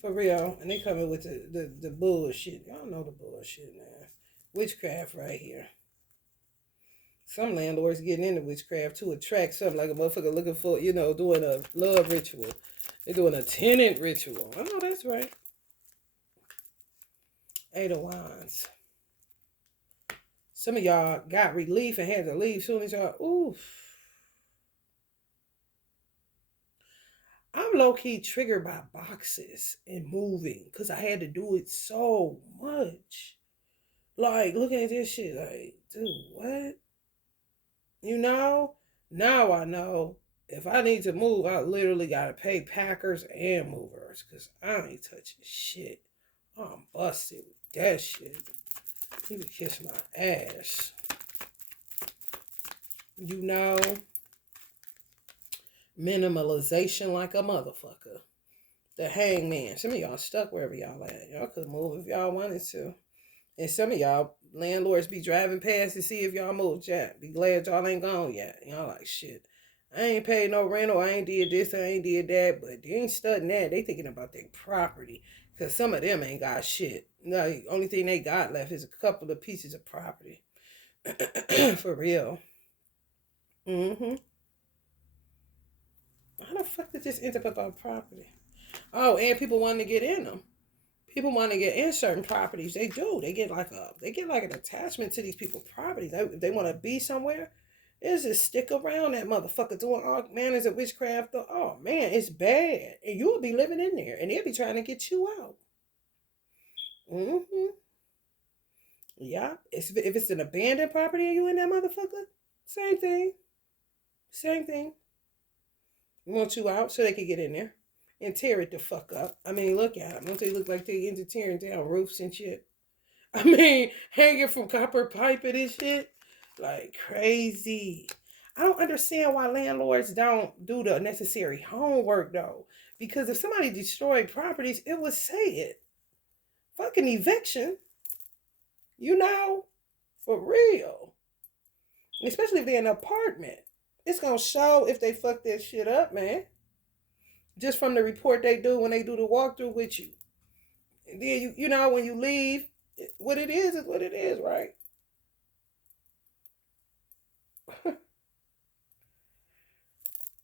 For real. And they coming with the bullshit. Y'all know the bullshit, man. Witchcraft right here. Some landlords getting into witchcraft to attract something like a motherfucker looking for, doing a love ritual. They're doing a tenant ritual. I know that's right. Eight of Wands. Some of y'all got relief and had to leave soon as y'all, oof. I'm low-key triggered by boxes and moving because I had to do it so much. Like, looking at this shit, like, dude, what? Now I know if I need to move, I literally got to pay packers and movers because I ain't touching shit. I'm busted with that shit. You can kiss my ass. Minimalization like a motherfucker. The hangman. Some of y'all stuck wherever y'all at. Y'all could move if y'all wanted to. And some of y'all landlords be driving past to see if y'all moved yet. Be glad y'all ain't gone yet. Y'all like, shit, I ain't paid no rental. I ain't did this. I ain't did that. But they ain't studying that. They thinking about their property. Because some of them ain't got shit. No, the only thing they got left is a couple of pieces of property. For real. Mm-hmm. How the fuck did this end up about property? Oh, and people wanting to get in them. People want to get in certain properties. They do. They get like an attachment to these people's properties. If they want to be somewhere, it's just stick around that motherfucker doing all manners of witchcraft. Oh man, it's bad, and you'll be living in there, and they'll be trying to get you out. Mm-hmm. Yeah. If it's an abandoned property and you in that motherfucker, same thing. Same thing. Want you out so they can get in there and tear it the fuck up. I mean, look at them. Don't they look like they into tearing down roofs and shit? I mean, hanging from copper pipe and this shit. Like crazy. I don't understand why landlords don't do the necessary homework though. Because if somebody destroyed properties, it would say it. Fucking eviction. For real. Especially if they're in an apartment. It's gonna show if they fuck that shit up, man. Just from the report they do when they do the walkthrough with you. And then when you leave, what it is what it is, right?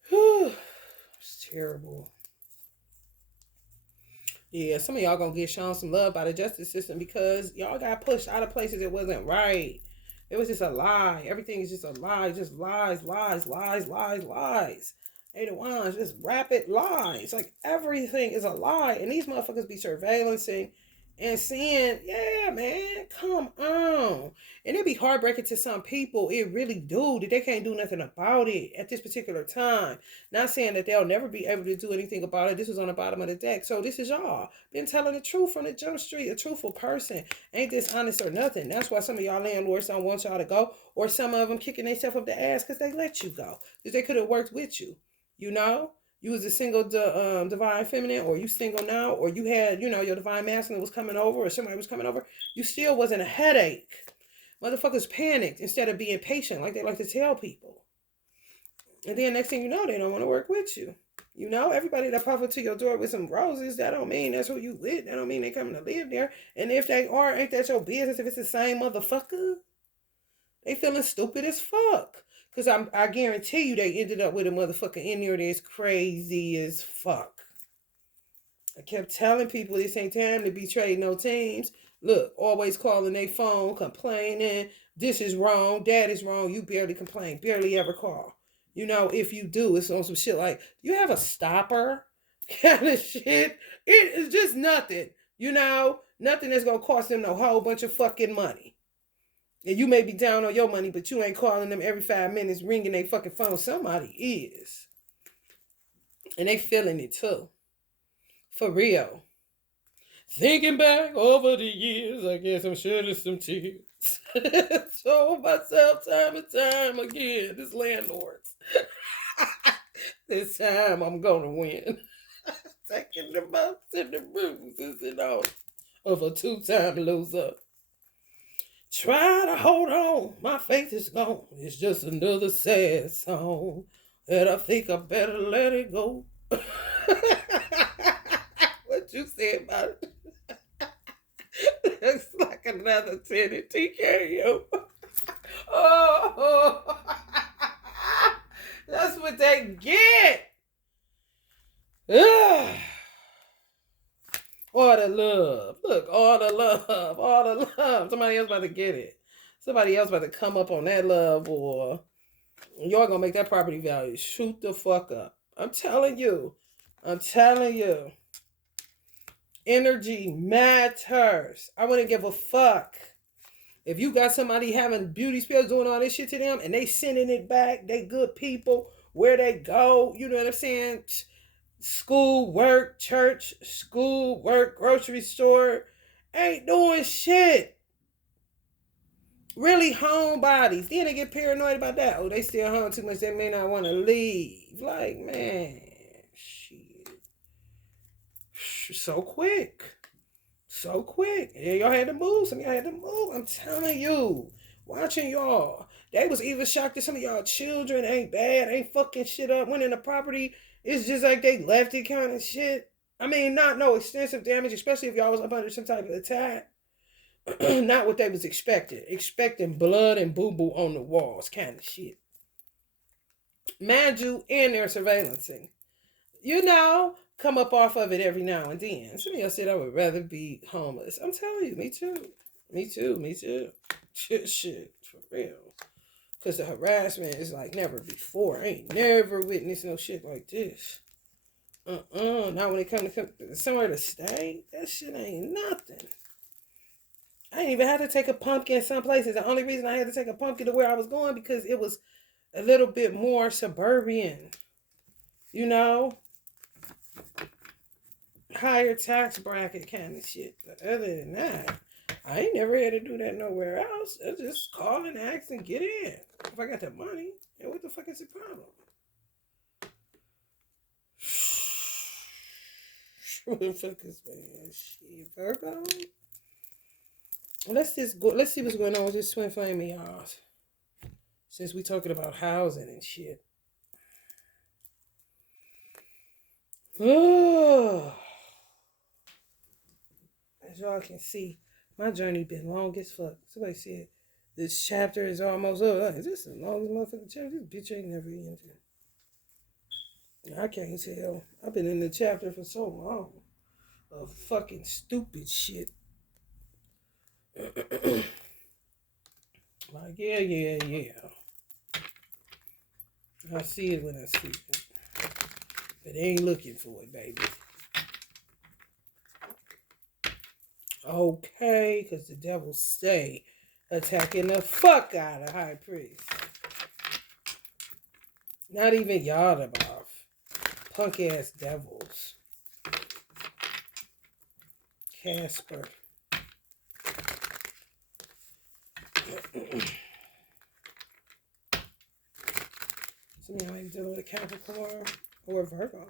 It's terrible. Yeah, some of y'all gonna get shown some love by the justice system because y'all got pushed out of places it wasn't right. It was just a lie. Everything is just a lie. Just lies, lies, lies, lies, lies. Eight of Wands, just rapid lies. Like everything is a lie. And these motherfuckers be surveillancing and seeing, yeah, man, come on. And it be heartbreaking to some people. It really do. That they can't do nothing about it at this particular time. Not saying that they'll never be able to do anything about it. This was on the bottom of the deck. So this is y'all. Been telling the truth from the jump street. A truthful person. Ain't dishonest or nothing. That's why some of y'all landlords don't want y'all to go. Or some of them kicking themselves up the ass because they let you go. Because they could have worked with you. You was a single divine feminine, or you single now, or you had, your divine masculine was coming over, or somebody was coming over. You still wasn't a headache. Motherfuckers panicked instead of being patient, like they like to tell people. And then next thing you know, they don't want to work with you. Everybody that pop up to your door with some roses, that don't mean that's who you with. That don't mean they coming to live there. And if they are, ain't that your business if it's the same motherfucker? They feeling stupid as fuck. Because I guarantee you they ended up with a motherfucker in there that's crazy as fuck. I kept telling people this ain't time to betray no teams. Look, always calling their phone, complaining. This is wrong. That is wrong. You barely complain. Barely ever call. If you do, it's on some shit like, you have a stopper? Kind of shit. It is just nothing. Nothing that's going to cost them no whole bunch of fucking money. And you may be down on your money, but you ain't calling them every 5 minutes, ringing their fucking phone. Somebody is. And they feeling it too. For real. Thinking back over the years, I guess I'm shedding some tears. Show myself time and time again. This landlords. This time I'm gonna win. Taking the bumps and the bruises and all of a 2-time loser. Try to hold on, my faith is gone. It's just another sad song that I think I better let it go. What you said about it. It's like another tenant. TKO. Oh, that's what they get. Ugh. All the love. Look, all the love. All the love. Somebody else about to get it. Somebody else about to come up on that love, or y'all gonna make that property value shoot the fuck up. I'm telling you. I'm telling you. Energy matters. I wouldn't give a fuck. If you got somebody having beauty spells doing all this shit to them and they sending it back, they good people, where they go, you know what I'm saying? School, work, church, school, work, grocery store, ain't doing shit. Really homebodies. Then they get paranoid about that. Oh, they still home too much, they may not want to leave. Like, man, shit. So quick. So quick. Yeah, y'all had to move. Some of y'all had to move. I'm telling you. Watching y'all. They was even shocked that some of y'all children ain't bad, ain't fucking shit up, went in the property. It's just like they left it kind of shit. I mean, not no extensive damage, especially if y'all was up under some type of attack. Not what they was expecting. Expecting blood and boo-boo on the walls kind of shit. Mind you, and their surveillancing. You know, come up off of it every now and then. Some of y'all said I would rather be homeless. I'm telling you, me too. Me too, me too. Shit, for real. Because the harassment is like never before. I ain't never witnessed no shit like this. Not when it comes to somewhere to stay. That shit ain't nothing. I ain't even had to take a pumpkin some places. The only reason I had to take a pumpkin to where I was going because it was a little bit more suburban. You know? Higher tax bracket kind of shit. But other than that, I ain't never had to do that nowhere else. I just call and ask and get in. If I got the money, and what the fuck is the problem? What the fuck is, man? Shit, Virgo? Let's go. Let's see what's going on with this twin flame of y'all. Since we talking about housing and shit. Oh. As y'all can see, my journey been long as fuck. Somebody said this chapter is almost over. Is this the longest motherfucking chapter? This bitch ain't never ended. I can't tell. I've been in the chapter for so long of fucking stupid shit. Like, yeah. I see it when I see it. But they ain't looking for it, baby. Okay, because the devil stay attacking the fuck out of High Priest. Not even Yaldabaoth. Punk ass devils. Casper. Some of y'all ain't dealing with a Capricorn or a Virgo.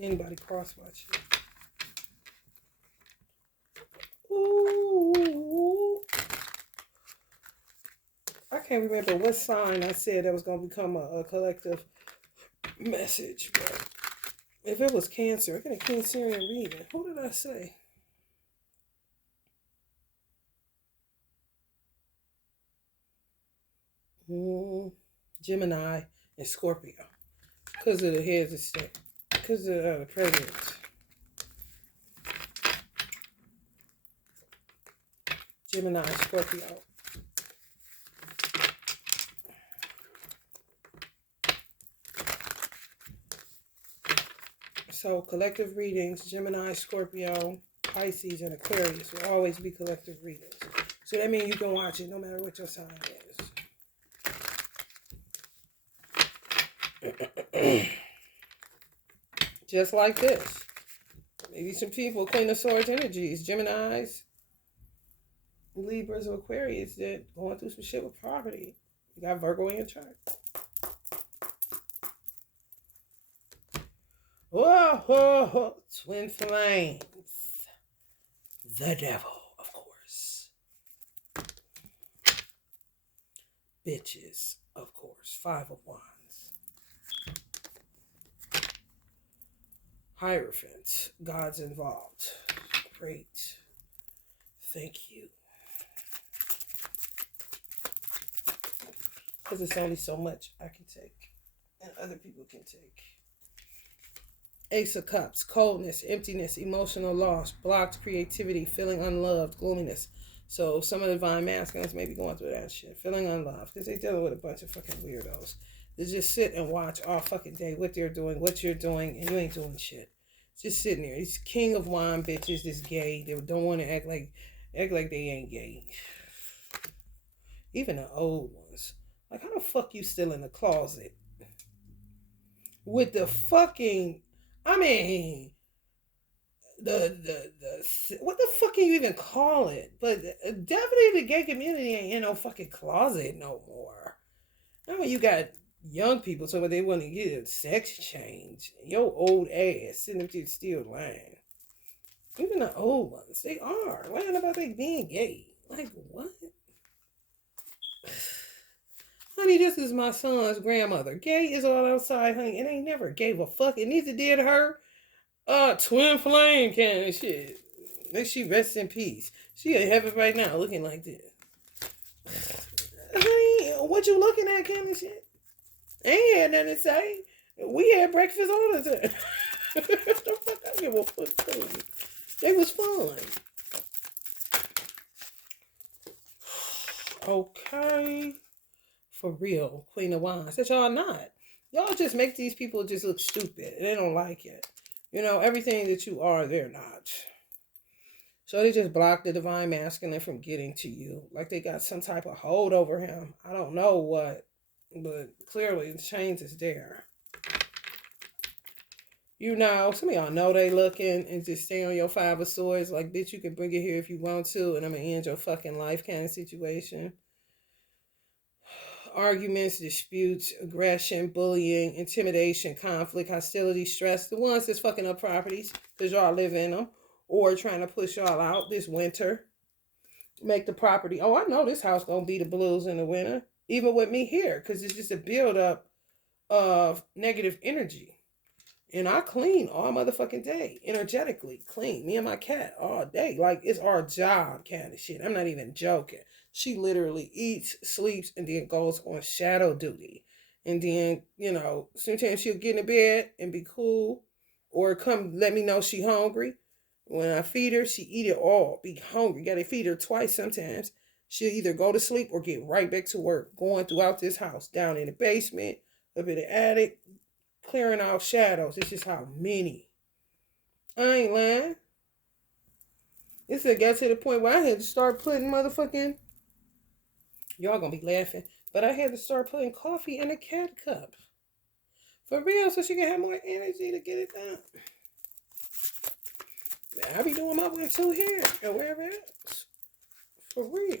Anybody cross watch it? Ooh. I can't remember what sign I said that was going to become a collective message, but if it was Cancer, I got a Cancerian reading. Who did I say? Gemini and Scorpio. Because of the heads of state. Because of the presidents. Gemini, Scorpio. So collective readings, Gemini, Scorpio, Pisces, and Aquarius will always be collective readings. So that means you can watch it no matter what your sign is. Just like this. Maybe some people, Queen of Swords energies, Geminis, Libras, or Aquarius that going through some shit with property. You got Virgo in your chart. Whoa, twin flames. The devil, of course. Bitches. of course. Five of Wands. Hierophant. God's involved. Great. Thank you. Because it's only so much I can take. And other people can take. Ace of Cups. Coldness, emptiness, emotional loss, blocked creativity, feeling unloved, gloominess. So some of the divine masculines may be going through that shit. Feeling unloved. Because they're dealing with a bunch of fucking weirdos. They just sit and watch all fucking day what they're doing, what you're doing, and you ain't doing shit. Just sitting there. These king of wine bitches, this gay. They don't want to act like they ain't gay. Even the old ones. Like, how the fuck you still in the closet? With the fucking, I mean, the what the fuck can you even call it? But definitely the gay community ain't in no fucking closet no more. I mean, you got young people, so they want to get a sex change. Your old ass sitting up there still lying. Even the old ones, they are lying about they being gay. Like, what? Honey, this is my son's grandmother. Gay is all outside, honey. And they never gave a fuck. And neither did her twin flame kind of shit. May she rest in peace. She in heaven right now looking like this. Honey, what you looking at kind of shit? Ain't had nothing to say. We had breakfast all the time. The fuck I give a fuck. They was fun. Okay. For real, Queen of Wands. That y'all not. Y'all just make these people just look stupid. They don't like it. You know, everything that you are, they're not. So they just block the divine masculine from getting to you. Like they got some type of hold over him. I don't know what. But clearly the change is there. You know, some of y'all know they looking and just stay on your Five of Swords. Like, bitch, you can bring it here if you want to. And I'm going to end your fucking life kind of situation. Arguments, disputes, aggression, bullying, intimidation, conflict, hostility, stress. The ones that's fucking up properties because y'all live in them. Or trying to push y'all out this winter. Make the property. Oh, I know this house going to be the blues in the winter. Even with me here. Because it's just a buildup of negative energy. And I clean all motherfucking day. Energetically clean. Me and my cat all day. Like, it's our job kind of shit. I'm not even joking. She literally eats, sleeps, and then goes on shadow duty. And then, you know, sometimes she'll get in bed and be cool. Or come let me know she hungry. When I feed her, she eat it all. Be hungry. Gotta feed her twice sometimes. She'll either go to sleep or get right back to work. Going throughout this house. Down in the basement. Up in the attic. Clearing out shadows. This is how many. I ain't lying. This got to the point where I had to start putting motherfucking... Y'all gonna be laughing. But I had to start putting coffee in a cat cup. For real, so she can have more energy to get it done. Man, I be doing my one too here. And wherever else. For real.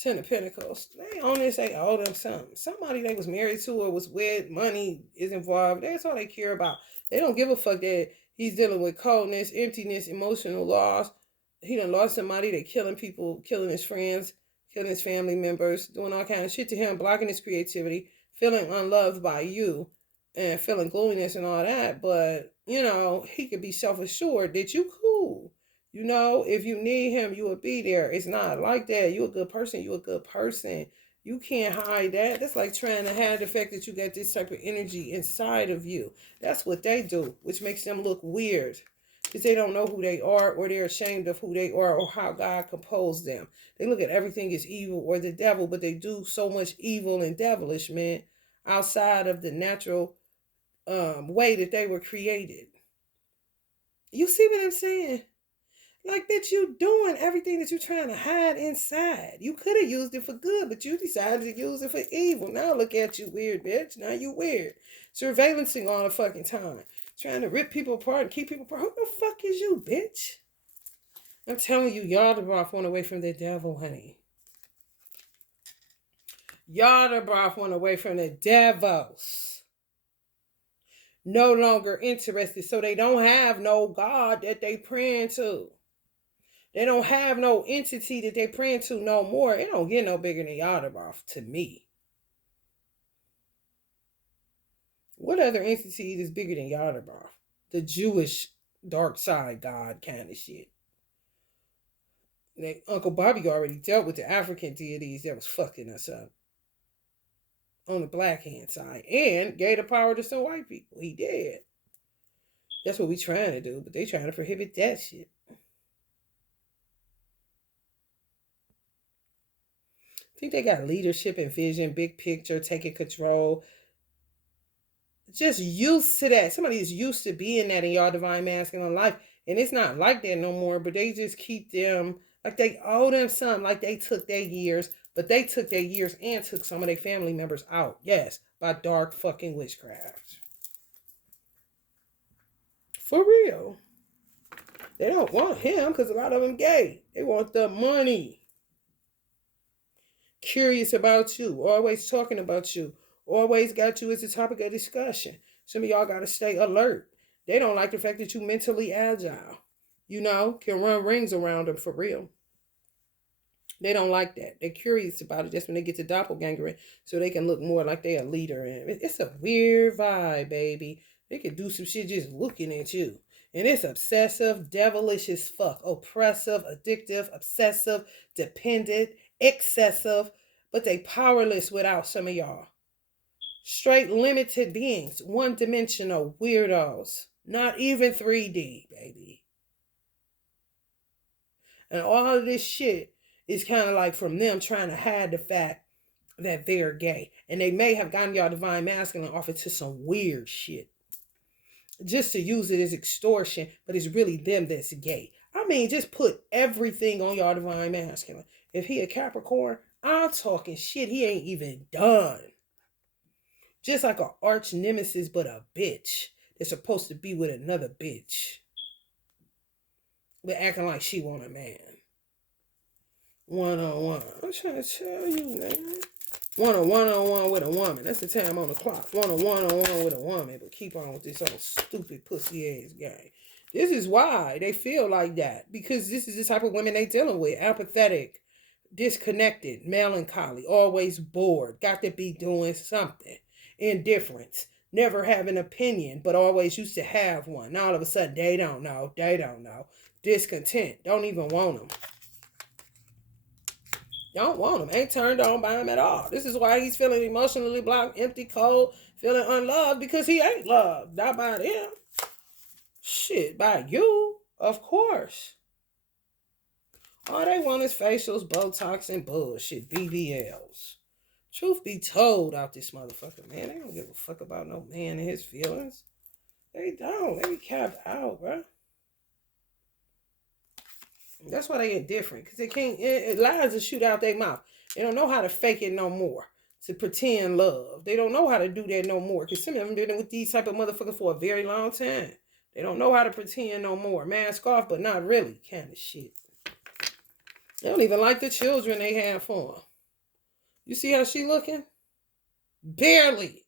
Ten of Pentacles. They on this, they owe them something. Somebody they was married to or was with, money is involved. That's all they care about. They don't give a fuck that he's dealing with coldness, emptiness, emotional loss. He done lost somebody. They killing people, killing his friends, killing his family members, doing all kind of shit to him, blocking his creativity, feeling unloved by you, and feeling gloominess and all that. But, you know, he could be self-assured that you cool. You know, if you need him, you will be there. It's not like that. You a good person. You a good person. You can't hide that. That's like trying to hide the fact that you got this type of energy inside of you. That's what they do, which makes them look weird. Because they don't know who they are or they're ashamed of who they are or how God composed them. They look at everything as evil or the devil, but they do so much evil and devilish, man, outside of the natural way that they were created. You see what I'm saying? Like, bitch, you doing everything that you're trying to hide inside. You could have used it for good, but you decided to use it for evil. Now look at you, weird bitch. Now you weird. Surveillancing all the fucking time. Trying to rip people apart and keep people apart. Who the fuck is you, bitch? I'm telling you, y'all the broth went away from the devil, honey. Y'all the broth went away from the devils. No longer interested, so they don't have no God that they praying to. They don't have no entity that they praying to no more. It don't get no bigger than Yaldabaoth to me. What other entity is bigger than Yaldabaoth? The Jewish dark side god kind of shit. Like Uncle Bobby already dealt with the African deities that was fucking us up on the black hand side and gave the power to some white people. He did. That's what we trying to do, but they trying to prohibit that shit. I think they got leadership and vision, big picture, taking control. Just used to that. Somebody is used to being that in y'all divine masculine life. And it's not like that no more, but they just keep them like they owe them something, like they took their years, but they took their years and took some of their family members out. Yes, by dark fucking witchcraft. For real. They don't want him because a lot of them gay. They want the money. Curious about you, always talking about you, always got you as a topic of discussion. Some of y'all got to stay alert. They don't like the fact that you mentally agile, can run rings around them for real. They don't like that. They're curious about it just when they get to doppelgangering so they can look more like they're a leader. And it's a weird vibe, baby. They can do some shit just looking at you. And it's obsessive, devilish as fuck. Oppressive, addictive, obsessive, dependent, excessive. But they powerless without some of y'all. Straight limited beings. One-dimensional weirdos. Not even 3D, baby. And all of this shit is kind of like from them trying to hide the fact that they're gay. And they may have gotten y'all divine masculine off into some weird shit. Just to use it as extortion, but it's really them that's gay. I mean, just put everything on y'all divine masculine. If he a Capricorn, I'm talking shit he ain't even done. Just like an arch nemesis, but a bitch that's supposed to be with another bitch. But acting like she want a man. One-on-one. I'm trying to tell you, man. One-on-one with a woman. That's the time on the clock. One-on-one with a woman. But keep on with this old stupid pussy ass game. This is why they feel like that. Because this is the type of women they dealing with. Apathetic, disconnected, melancholy, always bored, got to be doing something. Indifference, never have an opinion, but always used to have one. Now all of a sudden, they don't know. Discontent, don't even want them. Don't want him. Ain't turned on by him at all. This is why he's feeling emotionally blocked, empty, cold, feeling unloved, because he ain't loved. Not by them. Shit, by you, of course. All they want is facials, Botox, and bullshit. BBLs. Truth be told out this motherfucker, man. They don't give a fuck about no man and his feelings. They don't. They be capped out, bro. That's why they get different. Because they can't, lies will shoot out their mouth. They don't know how to fake it no more. To pretend love. They don't know how to do that no more. Because some of them been with these type of motherfuckers for a very long time. They don't know how to pretend no more. Mask off, but not really kind of shit. They don't even like the children they have for them. You see how she looking? Barely.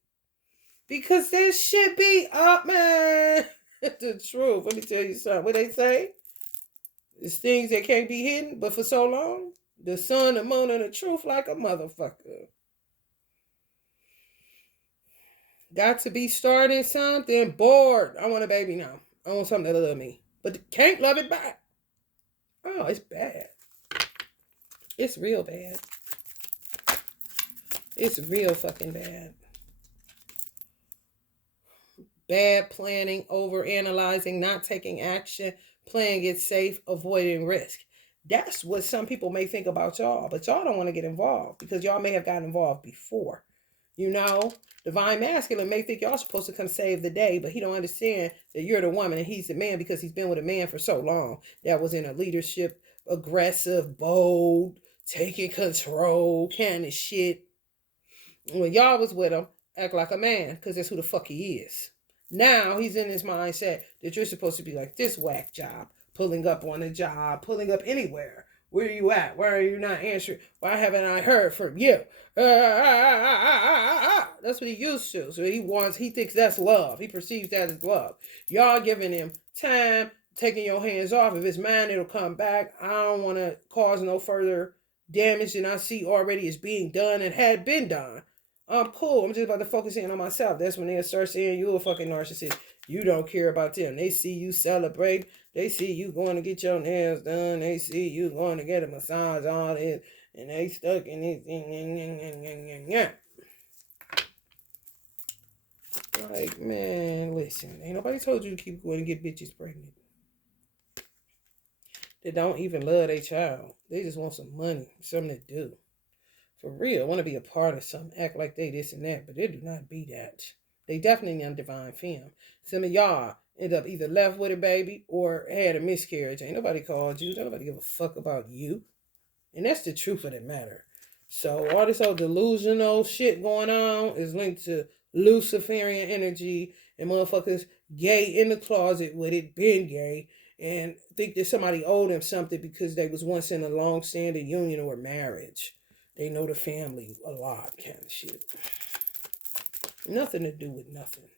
Because that shit be up, man. The truth. Let me tell you something. What they say? It's things that can't be hidden, but for so long, the sun, the moon, and the truth like a motherfucker. Got to be starting something. Bored. I want a baby now. I want something to love me. But can't love it back. Oh, it's bad. It's real bad. It's real fucking bad. Bad planning, overanalyzing, not taking action, playing it safe, avoiding risk. That's what some people may think about y'all, but y'all don't want to get involved because y'all may have gotten involved before. Divine masculine may think y'all supposed to come save the day, but he don't understand that you're the woman and he's the man because he's been with a man for so long that was in a leadership, aggressive, bold, taking control kind of shit. When y'all was with him, act like a man because that's who the fuck he is. Now he's in his mindset that you're supposed to be like this whack job, pulling up on a job, pulling up anywhere. Where are you at? Why are you not answering? Why haven't I heard from you? That's what he used to. So he thinks that's love. He perceives that as love. Y'all giving him time, taking your hands off. If it's mine, it'll come back. I don't want to cause no further damage than I see already is being done and had been done. I'm cool. I'm just about to focus in on myself. That's when they'll start saying you a fucking narcissist. You don't care about them. They see you celebrate. They see you going to get your nails done. They see you going to get a massage, all this. And they stuck in this. Like, man, listen. Ain't nobody told you to keep going and get bitches pregnant. They don't even love their child. They just want some money, something to do. For real, want to be a part of something, act like they this and that, but they do not be that. They definitely not divine femme. Some of y'all end up either left with a baby or had a miscarriage. Ain't nobody called you. Nobody give a fuck about you. And that's the truth of the matter. So all this old delusional shit going on is linked to Luciferian energy and motherfuckers gay in the closet with it, been gay, and think that somebody owed them something because they was once in a long-standing union or marriage. They know the family a lot, kind of shit. Nothing to do with nothing.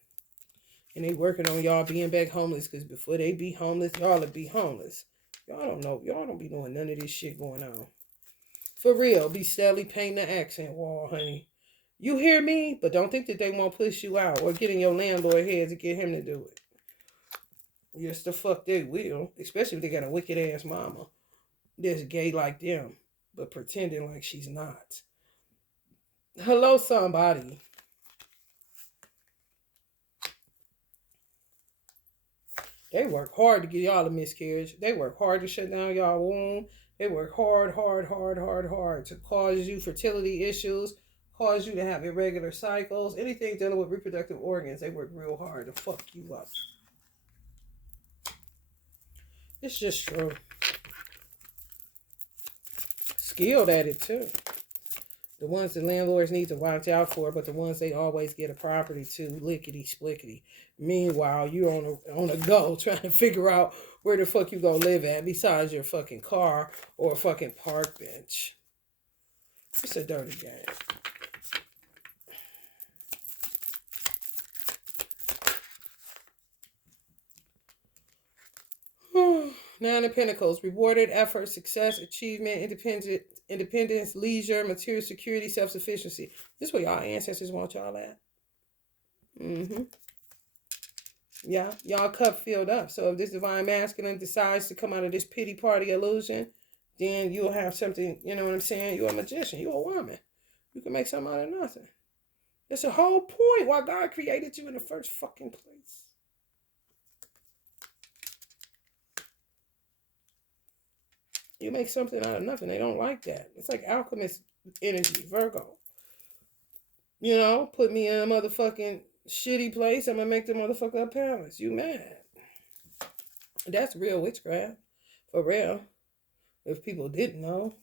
And they working on y'all being back homeless because before they be homeless, y'all will be homeless. Y'all don't know. Y'all don't be doing none of this shit going on. For real, be steadily painting the accent wall, honey. You hear me? But don't think that they won't push you out or get in your landlord head to get him to do it. Yes, the fuck they will. Especially if they got a wicked ass mama that's gay like them, but pretending like she's not. Hello, somebody. They work hard to get y'all a miscarriage. They work hard to shut down y'all womb. They work hard to cause you fertility issues, cause you to have irregular cycles, anything dealing with reproductive organs. They work real hard to fuck you up. It's just true. Skilled at it too. The ones the landlords need to watch out for, but the ones they always get a property to, lickety splickety. Meanwhile, you're on a go trying to figure out where the fuck you gonna live at besides your fucking car or a fucking park bench. It's a dirty game. Nine of Pentacles, rewarded effort, success, achievement, independence, leisure, material security, self-sufficiency. This is where y'all ancestors want y'all at. Yeah, y'all cup filled up. So if this divine masculine decides to come out of this pity party illusion, then you'll have something, you know what I'm saying? You're a magician. You're a woman. You can make something out of nothing. That's the whole point why God created you in the first fucking place. You make something out of nothing. They don't like that. It's like alchemist energy, Virgo. You know, put me in a motherfucking shitty place. I'm going to make the motherfucker a palace. You mad. That's real witchcraft. For real. If people didn't know.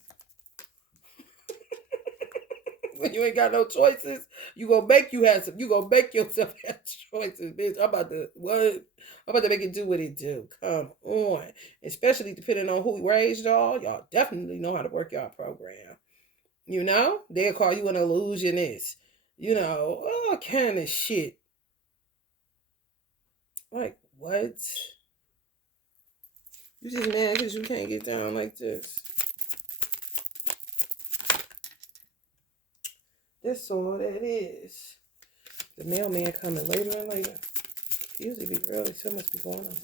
When you ain't got no choices, you gonna make yourself have choices, bitch. I'm about to make it do what it do. Come on. Especially depending on who raised y'all definitely know how to work y'all program. You know? They'll call you an illusionist. You know, all kind of shit. Like, what? You just mad because you can't get down like this. That's all that is. The mailman coming later and later. Usually be early, so must be going on.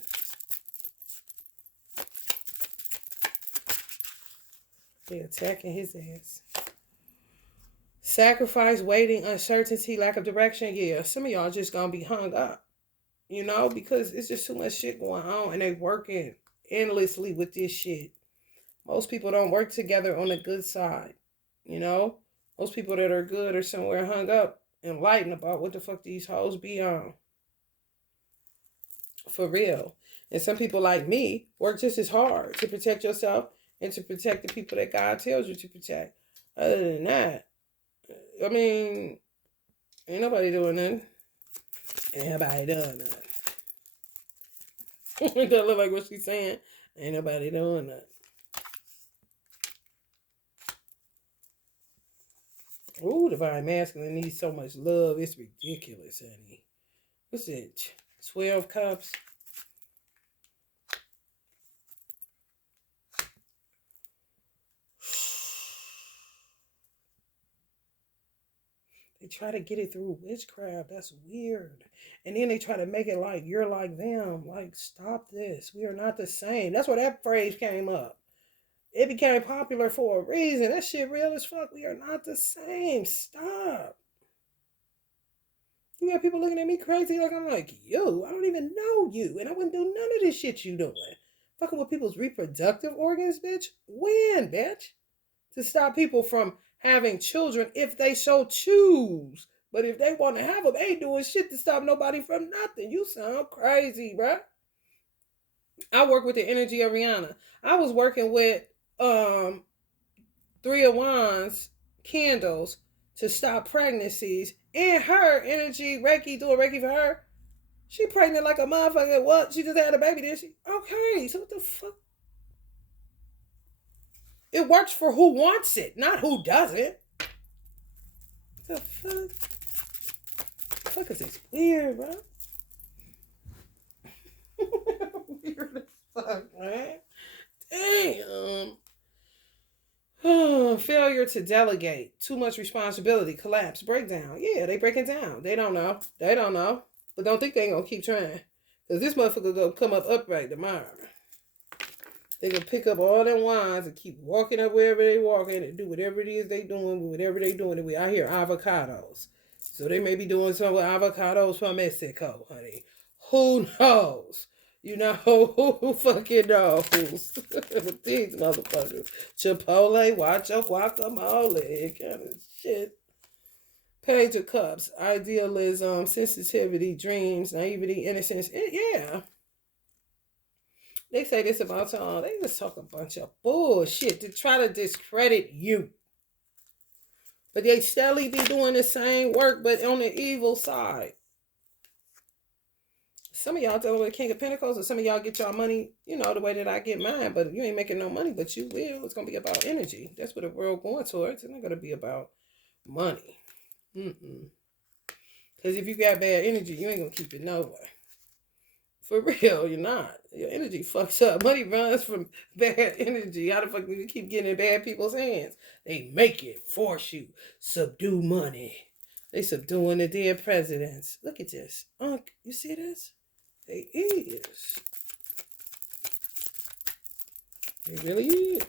They attacking his ass. Sacrifice, waiting, uncertainty, lack of direction. Yeah, some of y'all just gonna be hung up. You know, because it's just too much shit going on and they working endlessly with this shit. Most people don't work together on the good side. You know? Most people that are good are somewhere hung up, enlightened about what the fuck these hoes be on. For real. And some people like me work just as hard to protect yourself and to protect the people that God tells you to protect. Other than that, I mean, ain't nobody doing nothing. Ain't nobody doing nothing. That look like what she's saying. Ain't nobody doing nothing. Ooh, divine masculine needs so much love. It's ridiculous, honey. What's it? 12 cups. They try to get it through witchcraft. That's weird. And then they try to make it like you're like them. Like, stop this. We are not the same. That's where that phrase came up. It became popular for a reason. That shit real as fuck. We are not the same. Stop. You got people looking at me crazy like I'm like you. I don't even know you. And I wouldn't do none of this shit you doing. Fucking with people's reproductive organs, bitch. When, bitch? To stop people from having children if they so choose. But if they want to have them, ain't doing shit to stop nobody from nothing. You sound crazy, bruh. I work with the energy of Rihanna. I was working with Three of Wands candles to stop pregnancies. And her energy, Reiki, doing Reiki for her. She pregnant like a motherfucker. What? She just had a baby, did she? Okay, so what the fuck? It works for who wants it, not who doesn't. The fuck? The fuck is this weird, bro? Weird as fuck, man. Damn. Failure to delegate. Too much responsibility. Collapse. Breakdown. Yeah, they breaking down. They don't know. They don't know. But don't think they ain't gonna keep trying. Because this motherfucker gonna come up upright tomorrow. They gonna pick up all them wands and keep walking up wherever they walking and do whatever it is they doing, whatever they doing. And I hear avocados. So they may be doing some with avocados from Mexico, honey. Who knows? You know, who fucking knows? These motherfuckers. Chipotle, watch your guacamole, kind of shit. Page of Cups, idealism, sensitivity, dreams, naivety, innocence. Yeah. They say this about y'all. They just talk a bunch of bullshit to try to discredit you. But they steadily be doing the same work, but on the evil side. Some of y'all dealing with the King of Pentacles, or some of y'all get y'all money, you know, the way that I get mine, but you ain't making no money, but you will. It's going to be about energy. That's what the world going towards. It's not going to be about money. Because if you got bad energy, you ain't going to keep it nowhere. For real, you're not. Your energy fucks up. Money runs from bad energy. How the fuck do you keep getting in bad people's hands? They make it, force you, subdue money. They subduing the dead presidents. Look at this. You see this? They is. They really is.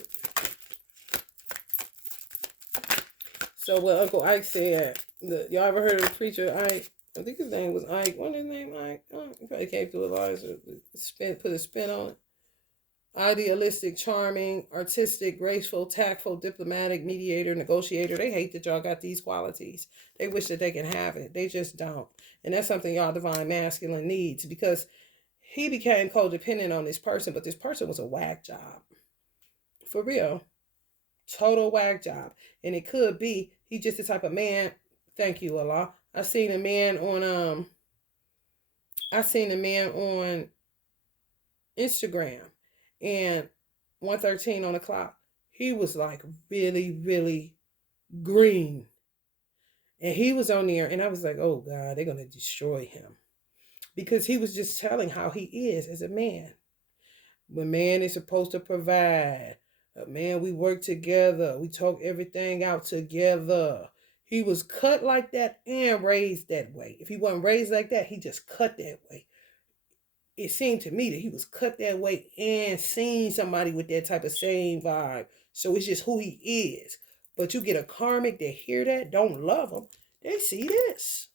So what Uncle Ike said, y'all ever heard of the preacher Ike? I think his name was Ike. What is his name, Ike? He probably came through a lot. Put a spin on it. Idealistic, charming, artistic, graceful, tactful, diplomatic, mediator, negotiator. They hate that y'all got these qualities. They wish that they can have it. They just don't. And that's something y'all divine masculine needs, because he became codependent on this person, but this person was a whack job. For real. Total whack job. And it could be he just the type of man. Thank you, Allah. I seen a man on Instagram, and 113 on the clock. He was like really, really green. And he was on there, and I was like, oh God, they're gonna destroy him. Because he was just telling how he is as a man. The man is supposed to provide. Man, we work together. We talk everything out together. He was cut like that and raised that way. If he wasn't raised like that, he just cut that way. It seemed to me that he was cut that way and seen somebody with that type of same vibe. So it's just who he is. But you get a karmic that hear that, don't love him. They see this.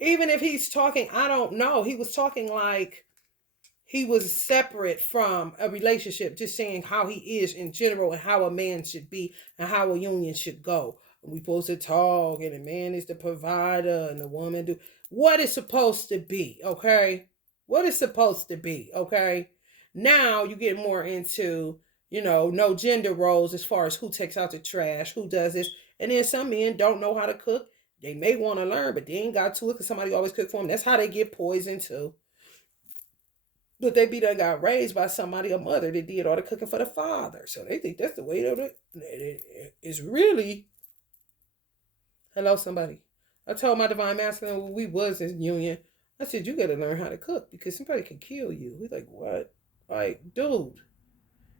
Even if he's talking, I don't know. He was talking like he was separate from a relationship, just saying how he is in general and how a man should be and how a union should go. We supposed to talk, and the man is the provider and the woman do what it's supposed to be, okay? What it's supposed to be, okay? Now you get more into, no gender roles as far as who takes out the trash, who does this. And then some men don't know how to cook. They may want to learn, but they ain't got to it because somebody always cook for them. That's how they get poisoned too. But they got raised by somebody, a mother, that did all the cooking for the father. So they think that's the way it's really. Hello, somebody. I told my divine masculine when we was in union, I said, you got to learn how to cook because somebody can kill you. He's like, what? Like, dude,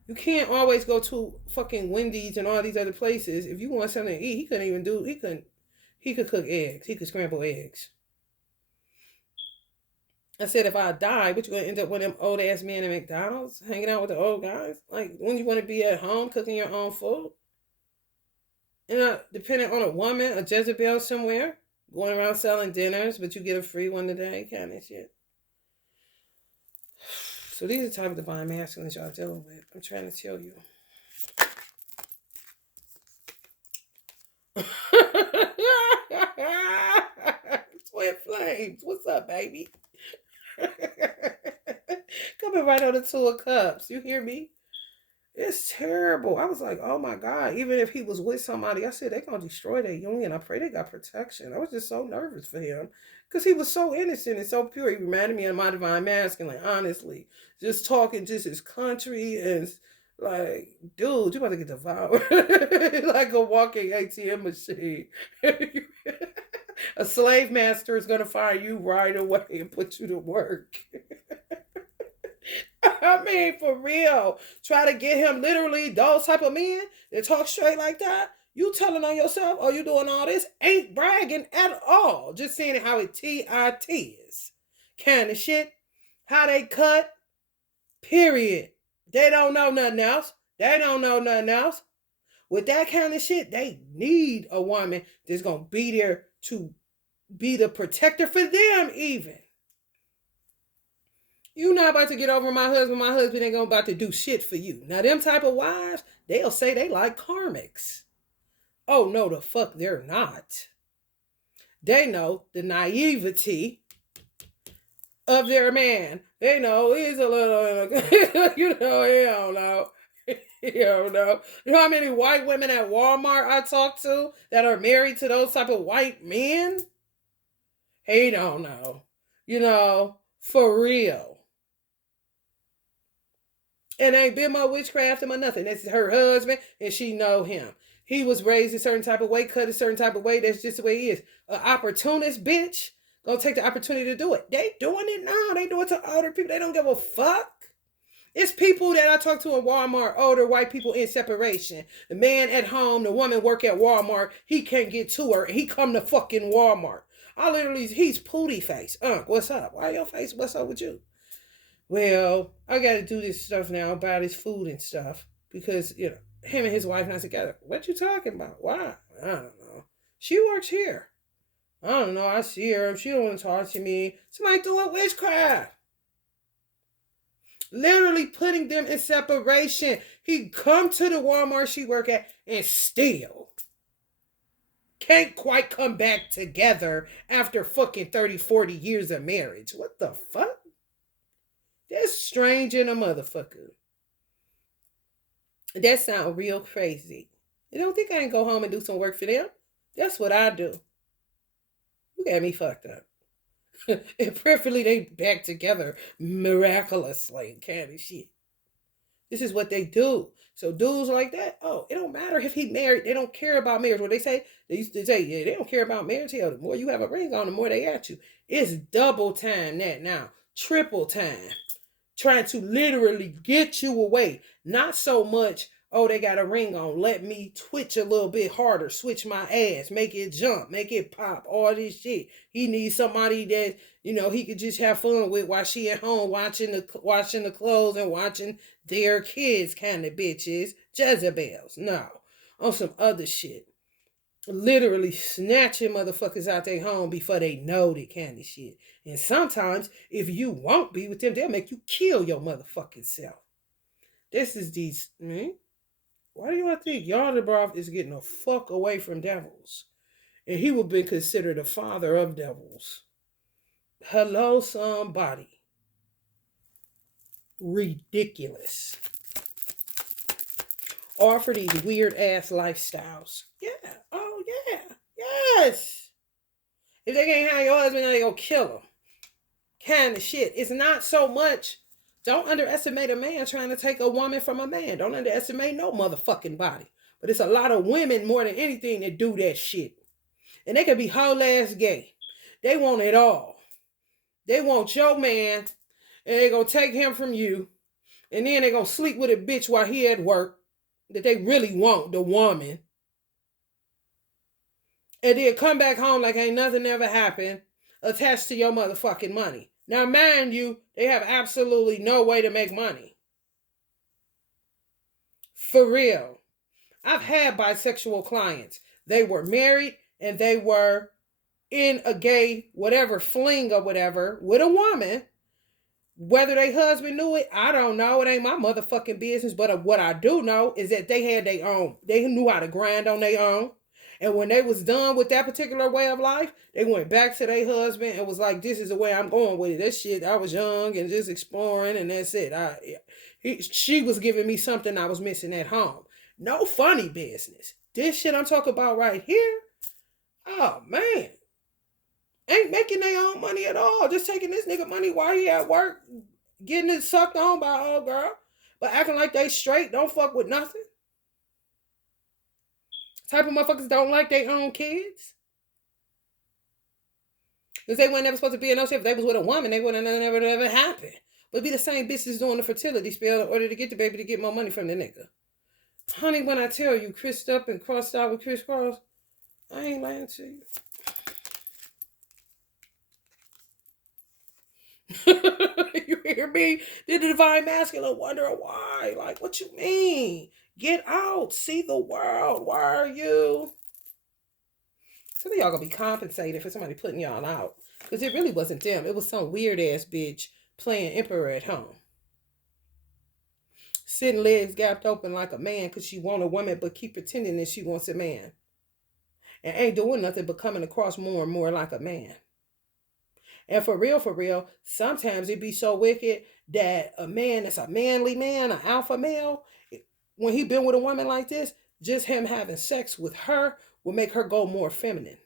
You can't always go to fucking Wendy's and all these other places. If you want something to eat, he could cook eggs. He could scramble eggs. I said if I die, what you gonna end up with them old ass men at McDonald's hanging out with the old guys? Like when you want to be at home cooking your own food? And depending on a woman, a Jezebel somewhere, going around selling dinners, but you get a free one today, kind of shit. So these are the type of divine masculines y'all dealing with. I'm trying to tell you. Twin flames. What's up, baby? Coming right on the Two of Cups. You hear me? It's terrible. I was like, oh my God. Even if he was with somebody, I said, they're going to destroy their union. I pray they got protection. I was just so nervous for him because he was so innocent and so pure. He reminded me of my divine masculine, honestly. Just talking just his country and like, dude, you about to get devoured. Like a walking ATM machine. A slave master is going to find you right away and put you to work. I mean, for real. Try to get him literally those type of men that talk straight like that. You telling on yourself, oh, you doing all this? Ain't bragging at all. Just saying how it TIT is. Kind of shit. How they cut. Period. They don't know nothing else. They don't know nothing else. With that kind of shit, they need a woman that's going to be there to be the protector for them even. You not about to get over my husband. My husband ain't gonna about to do shit for you. Now, them type of wives, they'll say they like karmics. Oh, no, the fuck they're not. They know the naivety of their man. They know he's a little, you know, he don't know. You don't know. You know how many white women at Walmart I talk to that are married to those type of white men? He don't know. You know, for real. And ain't been no witchcraft him or nothing. That's her husband, and she know him. He was raised a certain type of way, cut a certain type of way. That's just the way he is. An opportunist bitch gonna take the opportunity to do it. They doing it now. They do it to older people. They don't give a fuck. It's people that I talk to in Walmart, older white people in separation. The man at home, the woman work at Walmart. He can't get to her. He come to fucking Walmart. He's pooty face. What's up? Why your face? What's up with you? Well, I got to do this stuff now about his food and stuff because, you know, him and his wife not together. What you talking about? Why? I don't know. She works here. I don't know. I see her. She don't want to talk to me. Somebody doing witchcraft. Literally putting them in separation. He come to the Walmart she work at and still can't quite come back together after fucking 30, 40 years of marriage. What the fuck? That's strange in a motherfucker. That sound real crazy. You don't think I can go home and do some work for them? That's what I do. You got me fucked up. And preferably they back together miraculously kind of shit. This is what they do. So dudes like that, oh, it don't matter if he married. They don't care about marriage. What they used to say, yeah, they don't care about marriage. Hell, the more you have a ring on, the more they at you. It's double time that now. Triple time. Trying to literally get you away. Not so much, oh, they got a ring on. Let me twitch a little bit harder. Switch my ass. Make it jump. Make it pop. All this shit. He needs somebody that, you know, he could just have fun with while she at home watching the clothes and watching their kids kind of bitches. Jezebels. No. On some other shit. Literally snatching motherfuckers out their home before they know that kind of shit. And sometimes, if you won't be with them, they'll make you kill your motherfucking self. This is these, man. Why do you think Yardabroth is getting the fuck away from devils? And he would be considered the father of devils. Hello, somebody. Ridiculous. Offer these weird ass lifestyles. Yeah. Oh, yeah. Yes. If they can't have your husband, they gonna kill him. Kind of shit. It's not so much. Don't underestimate a man trying to take a woman from a man. Don't underestimate no motherfucking body. But it's a lot of women more than anything that do that shit. And they can be whole ass gay. They want it all. They want your man. And they gonna take him from you. And then they gonna sleep with a bitch while he at work that they really want, the woman. And then come back home like ain't nothing ever happened, attached to your motherfucking money. Now, mind you, they have absolutely no way to make money. For real. I've had bisexual clients. They were married and they were in a gay whatever fling or whatever with a woman. Whether their husband knew it, I don't know. It ain't my motherfucking business. But what I do know is that they had their own. They knew how to grind on their own. And when they was done with that particular way of life, they went back to their husband and was like, this is the way I'm going with it. That shit, I was young and just exploring, and that's it. She was giving me something I was missing at home. No funny business. This shit I'm talking about right here, oh man, ain't making their own money at all. Just taking this nigga money while he at work, getting it sucked on by an old girl, but acting like they straight, don't fuck with nothing. Type of motherfuckers don't like their own kids. Because they weren't never supposed to be in no shit. If they was with a woman, they wouldn't have never happened. But be the same bitches doing the fertility spell in order to get the baby to get more money from the nigga. Honey, when I tell you, Chris up and crossed out with Chris Cross, I ain't lying to you. You hear me? Did the divine masculine wonder why? Like, what you mean? Get out. See the world. Why are you? Some of y'all gonna be compensated for somebody putting y'all out. Because it really wasn't them. It was some weird ass bitch playing emperor at home. Sitting legs gapped open like a man because she want a woman but keep pretending that she wants a man. And ain't doing nothing but coming across more and more like a man. And for real, sometimes it be so wicked that a man that's a manly man, an alpha male, when he been with a woman like this, just him having sex with her will make her go more feminine.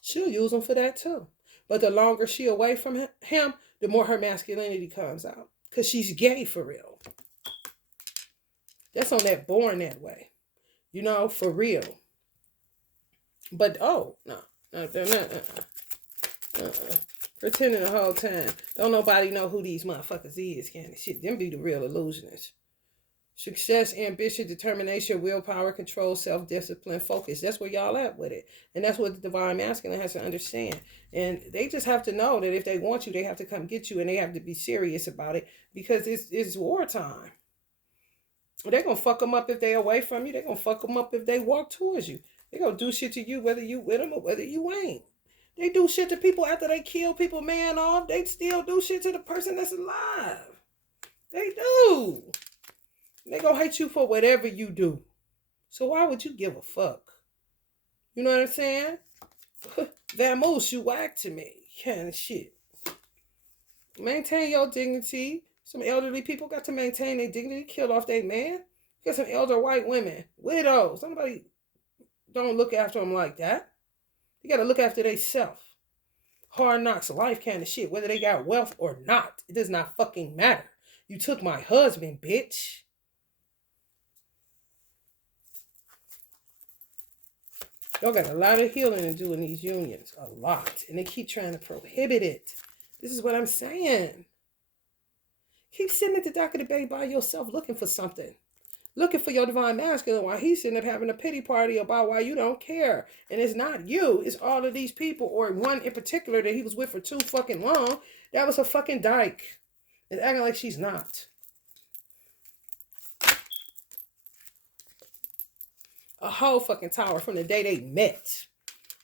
She'll use him for that too. But the longer she away from him, the more her masculinity comes out. Because she's gay for real. That's on that born that way. You know, for real. But, no. Pretending the whole time. Don't nobody know who these motherfuckers is, can they? Shit, them be the real illusionists. Success, ambition, determination, willpower, control, self-discipline, focus. That's where y'all at with it. And that's what the divine masculine has to understand. And they just have to know that if they want you, they have to come get you, and they have to be serious about it because it's wartime. They're going to fuck them up if they away from you. They're going to fuck them up if they walk towards you. They're going to do shit to you whether you with them or whether you ain't. They do shit to people after they kill people man off. They still do shit to the person that's alive. They do. They gonna hate you for whatever you do. So why would you give a fuck? You know what I'm saying? Vamoose, you whack to me. Kind of shit. Maintain your dignity. Some elderly people got to maintain their dignity. Kill off their man. You got some elder white women. Widows. Somebody don't look after them like that. You got to look after themselves. Hard knocks, life kind of shit. Whether they got wealth or not. It does not fucking matter. You took my husband, bitch. Y'all got a lot of healing to do in these unions. A lot. And they keep trying to prohibit it. This is what I'm saying. Keep sitting at the dock of the bay by yourself looking for something. Looking for your divine masculine while he's sitting up having a pity party about why you don't care. And it's not you. It's all of these people, or one in particular that he was with for too fucking long. That was a fucking dyke. And acting like she's not. A whole fucking tower from the day they met.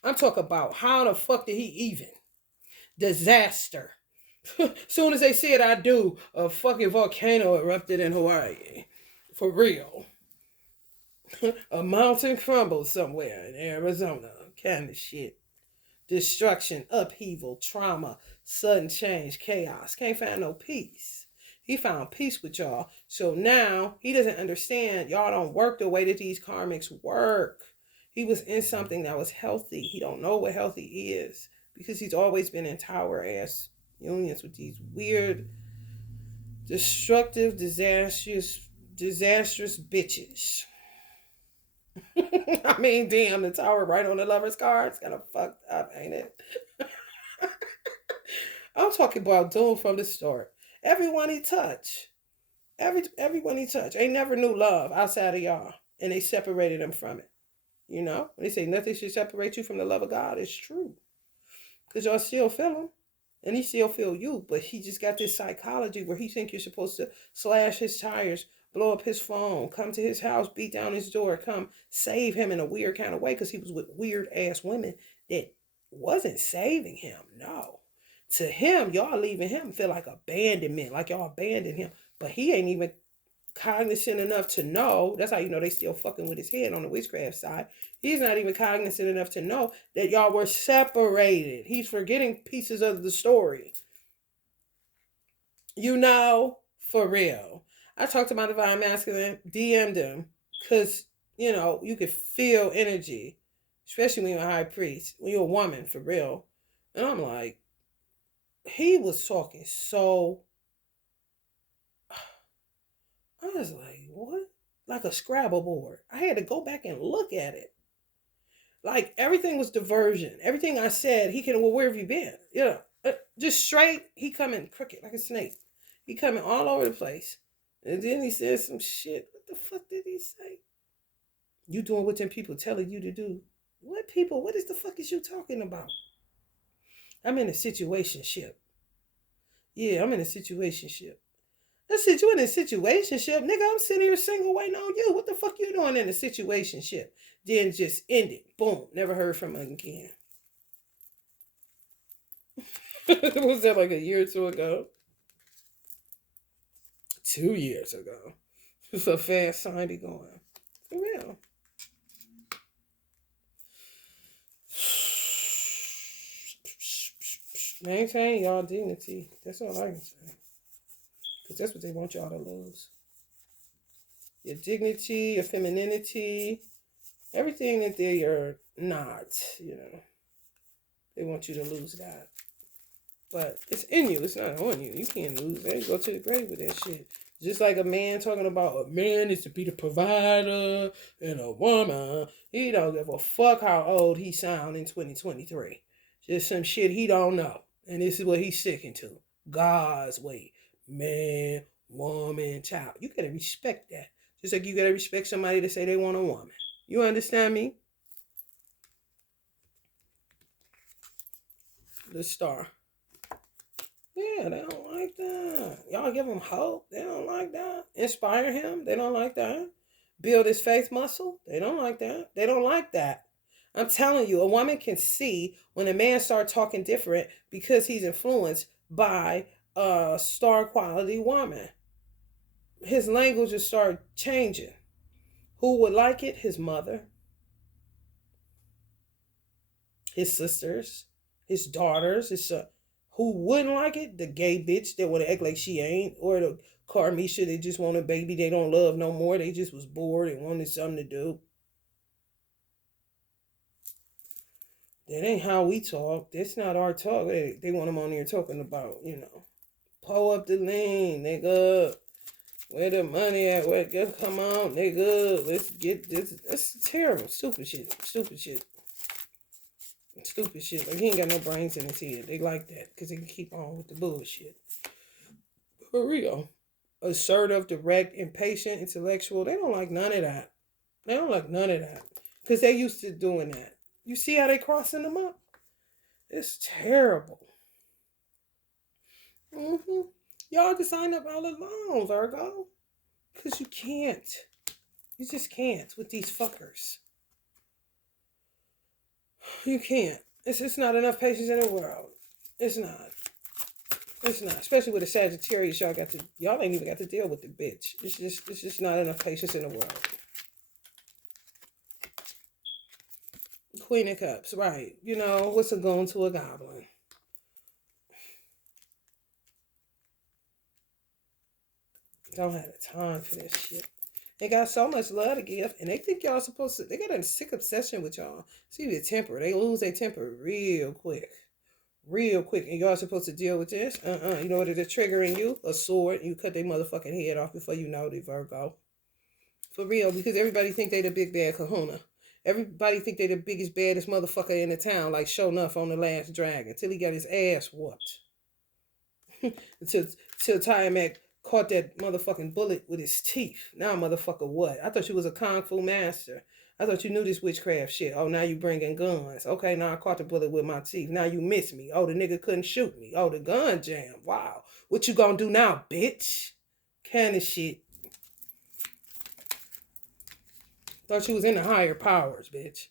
I'm talking about how the fuck did he even? Disaster. Soon as they said I do, a fucking volcano erupted in Hawaii. For real. A mountain crumbled somewhere in Arizona. Kind of shit. Destruction, upheaval, trauma, sudden change, chaos. Can't find no peace. He found peace with y'all. So now he doesn't understand y'all don't work the way that these karmics work. He was in something that was healthy. He don't know what healthy is because he's always been in tower ass unions with these weird, destructive, disastrous bitches. I mean, damn, the tower right on the lover's card. It's kind of fucked up, ain't it? I'm talking about doom from the start. Everyone he touched. Everyone he touched ain't never knew love outside of y'all, and they separated him from it. You know, they say nothing should separate you from the love of God. It's true, because y'all still feel him, and he still feel you. But he just got this psychology where he think you're supposed to slash his tires, blow up his phone, come to his house, beat down his door, come save him in a weird kind of way, because he was with weird ass women that wasn't saving him. No. To him, y'all leaving him feel like abandonment, like y'all abandoned him. But he ain't even cognizant enough to know. That's how you know they still fucking with his head on the witchcraft side. He's not even cognizant enough to know that y'all were separated. He's forgetting pieces of the story. You know, for real. I talked to my divine masculine, DM'd him, because, you know, you could feel energy, especially when you're a high priest, when you're a woman, for real. And I'm like, he was talking so, I was like, what? Like a Scrabble board. I had to go back and look at it. Like everything was diversion. Everything I said, he can, well, where have you been? You know, just straight, he coming crooked like a snake. He coming all over the place. And then he said some shit. What the fuck did he say? You doing what them people telling you to do. What people? What is the fuck is you talking about? I'm in a situationship. Yeah, I'm in a situationship. I said, you in a situationship? Nigga, I'm sitting here single waiting on you. What the fuck you doing in a situationship? Then just ended. Boom. Never heard from him again. Was that like a year or two ago? 2 years ago. It's a fast time be going. For real. Maintain y'all dignity. That's all I can say. Because that's what they want y'all to lose. Your dignity, your femininity, everything that they are not, you know. They want you to lose that. But it's in you. It's not on you. You can't lose that. You go to the grave with that shit. Just like a man talking about a man is to be the provider and a woman. He don't give a fuck how old he sound in 2023. Just some shit he don't know. And this is what he's sticking to. God's way. Man, woman, child. You gotta respect that. Just like you gotta respect somebody to say they want a woman. You understand me? The star. Yeah, they don't like that. Y'all give him hope. They don't like that. Inspire him. They don't like that. Build his faith muscle. They don't like that. They don't like that. I'm telling you, a woman can see when a man starts talking different because he's influenced by a star quality woman. His language will start changing. Who would like it? His mother, his sisters, his daughters, his son. Who wouldn't like it? The gay bitch that want to act like she ain't, or the karmics that just want a baby they don't love no more. They just was bored and wanted something to do. That ain't how we talk. That's not our talk. They want them on here talking about, you know, pull up the lean, nigga. Where the money at? Where, come on, nigga. Let's get this. That's terrible. Stupid shit. Stupid shit. Stupid shit. Like he ain't got no brains in his head. They like that because they can keep on with the bullshit. For real. Assertive, direct, impatient, intellectual. They don't like none of that. They don't like none of that. Because they used to doing that. You see how they crossing them up? It's terrible. Y'all can sign up all alone, Virgo. Because you can't. You just can't with these fuckers. You can't. It's just not enough patience in the world. It's not. It's not. Especially with a Sagittarius, y'all ain't even got to deal with the bitch. It's just not enough patience in the world. Queen of Cups, right. You know, what's a goon to a goblin? Don't have the time for this shit. They got so much love to give, and they think y'all supposed to, they got a sick obsession with y'all. See their temper. They lose their temper real quick. Real quick. And y'all supposed to deal with this? You know what it is triggering you? A sword. You cut their motherfucking head off before you know they Virgo. For real, because everybody think they the big bad kahuna. Everybody think they the biggest, baddest motherfucker in the town, like Show Enough on The Last Dragon, till he got his ass whooped. Till Tiamat caught that motherfucking bullet with his teeth. Now, motherfucker, what? I thought you was a kung fu master. I thought you knew this witchcraft shit. Oh, now you bringing guns. Okay, now I caught the bullet with my teeth. Now you miss me. Oh, the nigga couldn't shoot me. Oh, the gun jammed. Wow. What you gonna do now, bitch? Kind of shit. Thought you was in the higher powers, bitch.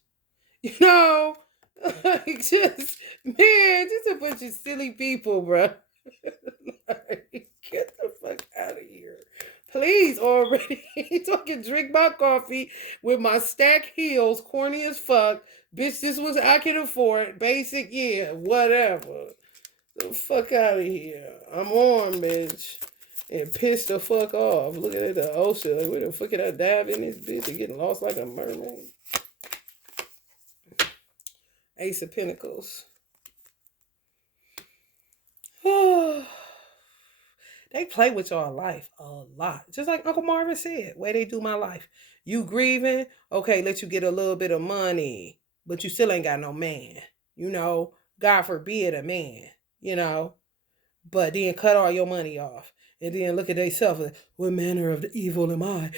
You know, like just, man, just a bunch of silly people, bruh. Like, get the fuck out of here. Please, already. Talking drink my coffee with my stack heels, corny as fuck. Bitch, this was, I can afford. Basic, yeah, whatever. The fuck out of here. I'm on, bitch. And pissed the fuck off. Looking at the ocean. Like, where the fuck can I dive in this bitch and getting lost like a mermaid? Ace of Pentacles. They play with y'all life a lot. Just like Uncle Marvin said, way they do my life. You grieving, okay, let you get a little bit of money, but you still ain't got no man. You know, God forbid a man, you know. But then cut all your money off. And then look at themselves. Like, what manner of evil am I?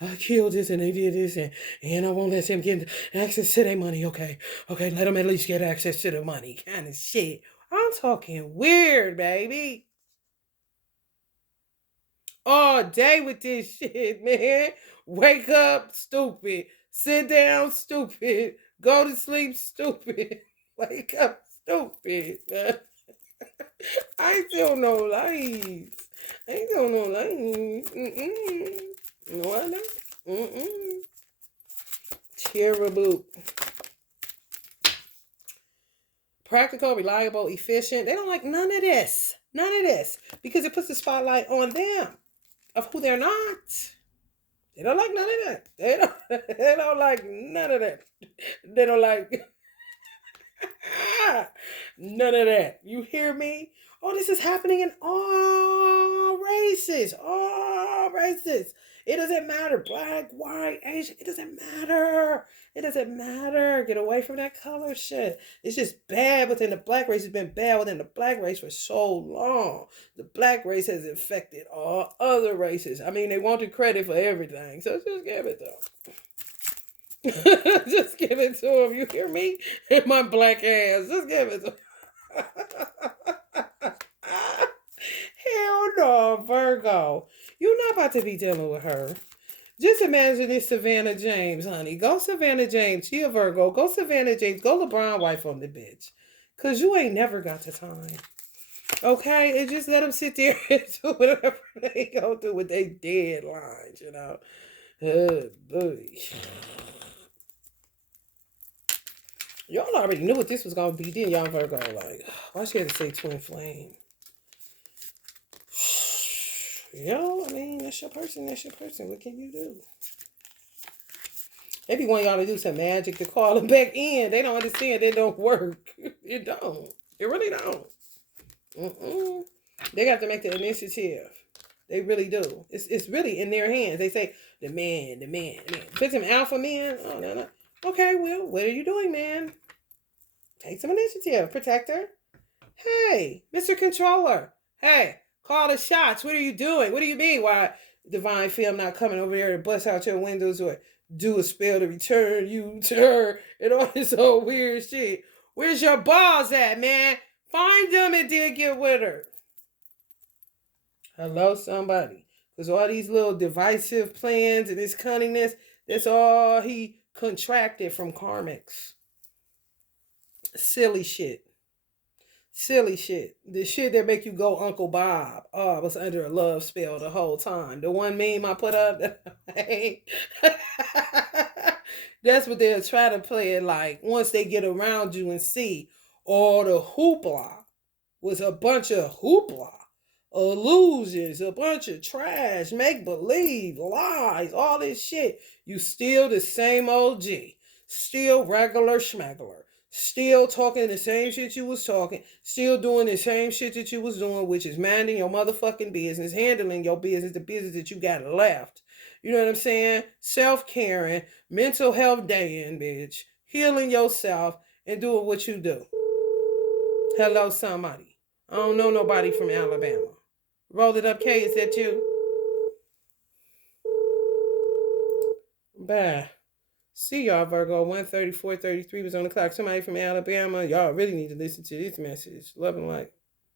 I killed this and they did this and I won't let them get access to their money. Okay, let them at least get access to the money. Kind of shit. I'm talking weird, baby. All day with this shit, man. Wake up, stupid. Sit down, stupid. Go to sleep, stupid. Wake up, stupid, man. I ain't tell no lies. I ain't tell no lies. No, I don't. Terrible. Practical, reliable, efficient. They don't like none of this. None of this. Because it puts the spotlight on them of who they're not. They don't like none of that. They don't like none of that. They don't like none of that. You hear me? Oh, this is happening in all races. All races. It doesn't matter. Black, white, Asian. It doesn't matter. It doesn't matter. Get away from that color shit. It's just bad within the black race. It's been bad within the black race for so long. The black race has infected all other races. I mean, they wanted credit for everything. So just give it to them. Just give it to them. You hear me? In my black ass. Just give it to them. Hell no, Virgo. You're not about to be dealing with her. Just imagine it's Savannah James, honey. Go Savannah James. She a Virgo. Go Savannah James. Go LeBron wife on the bitch. Because you ain't never got the time. Okay? And just let them sit there and do whatever they go do with their deadlines, you know. Boy. Y'all already knew what this was going to be, didn't y'all, Virgo? Like, why she had to say twin flame? Yo, I mean, that's your person. That's your person. What can you do? Maybe want y'all to do some magic to call them back in. They don't understand. It don't work. It don't. It really don't. They got to make the initiative. They really do. It's really in their hands. They say, the man. Put some alpha men. Oh, no. Okay, well, what are you doing, man? Take some initiative, protector. Hey, Mr. Controller. Hey, call the shots. What are you doing? What do you mean? Why divine film not coming over there to bust out your windows or do a spell to return you to her and all this old weird shit? Where's your balls at, man? Find them and then get with her. Hello, somebody. Because all these little divisive plans and this cunningness, that's all he contracted from karmics. Silly shit. The shit that make you go Uncle Bob. Oh, I was under a love spell the whole time. The one meme I put up. That's what they'll try to play it like. Once they get around you and see all the hoopla was a bunch of hoopla. Illusions, a bunch of trash, make believe, lies, all this shit. You still the same OG, still regular schmeggler, still talking the same shit you was talking, still doing the same shit that you was doing, which is minding your motherfucking business, handling your business, the business that you got left. You know what I'm saying? Self-caring, mental health daying, bitch, healing yourself and doing what you do. Hello, somebody. I don't know nobody from Alabama. Roll it up, K. Is that you? Bye. See y'all, Virgo. 1:34:33 was on the clock. Somebody from Alabama. Y'all really need to listen to this message. Love and light.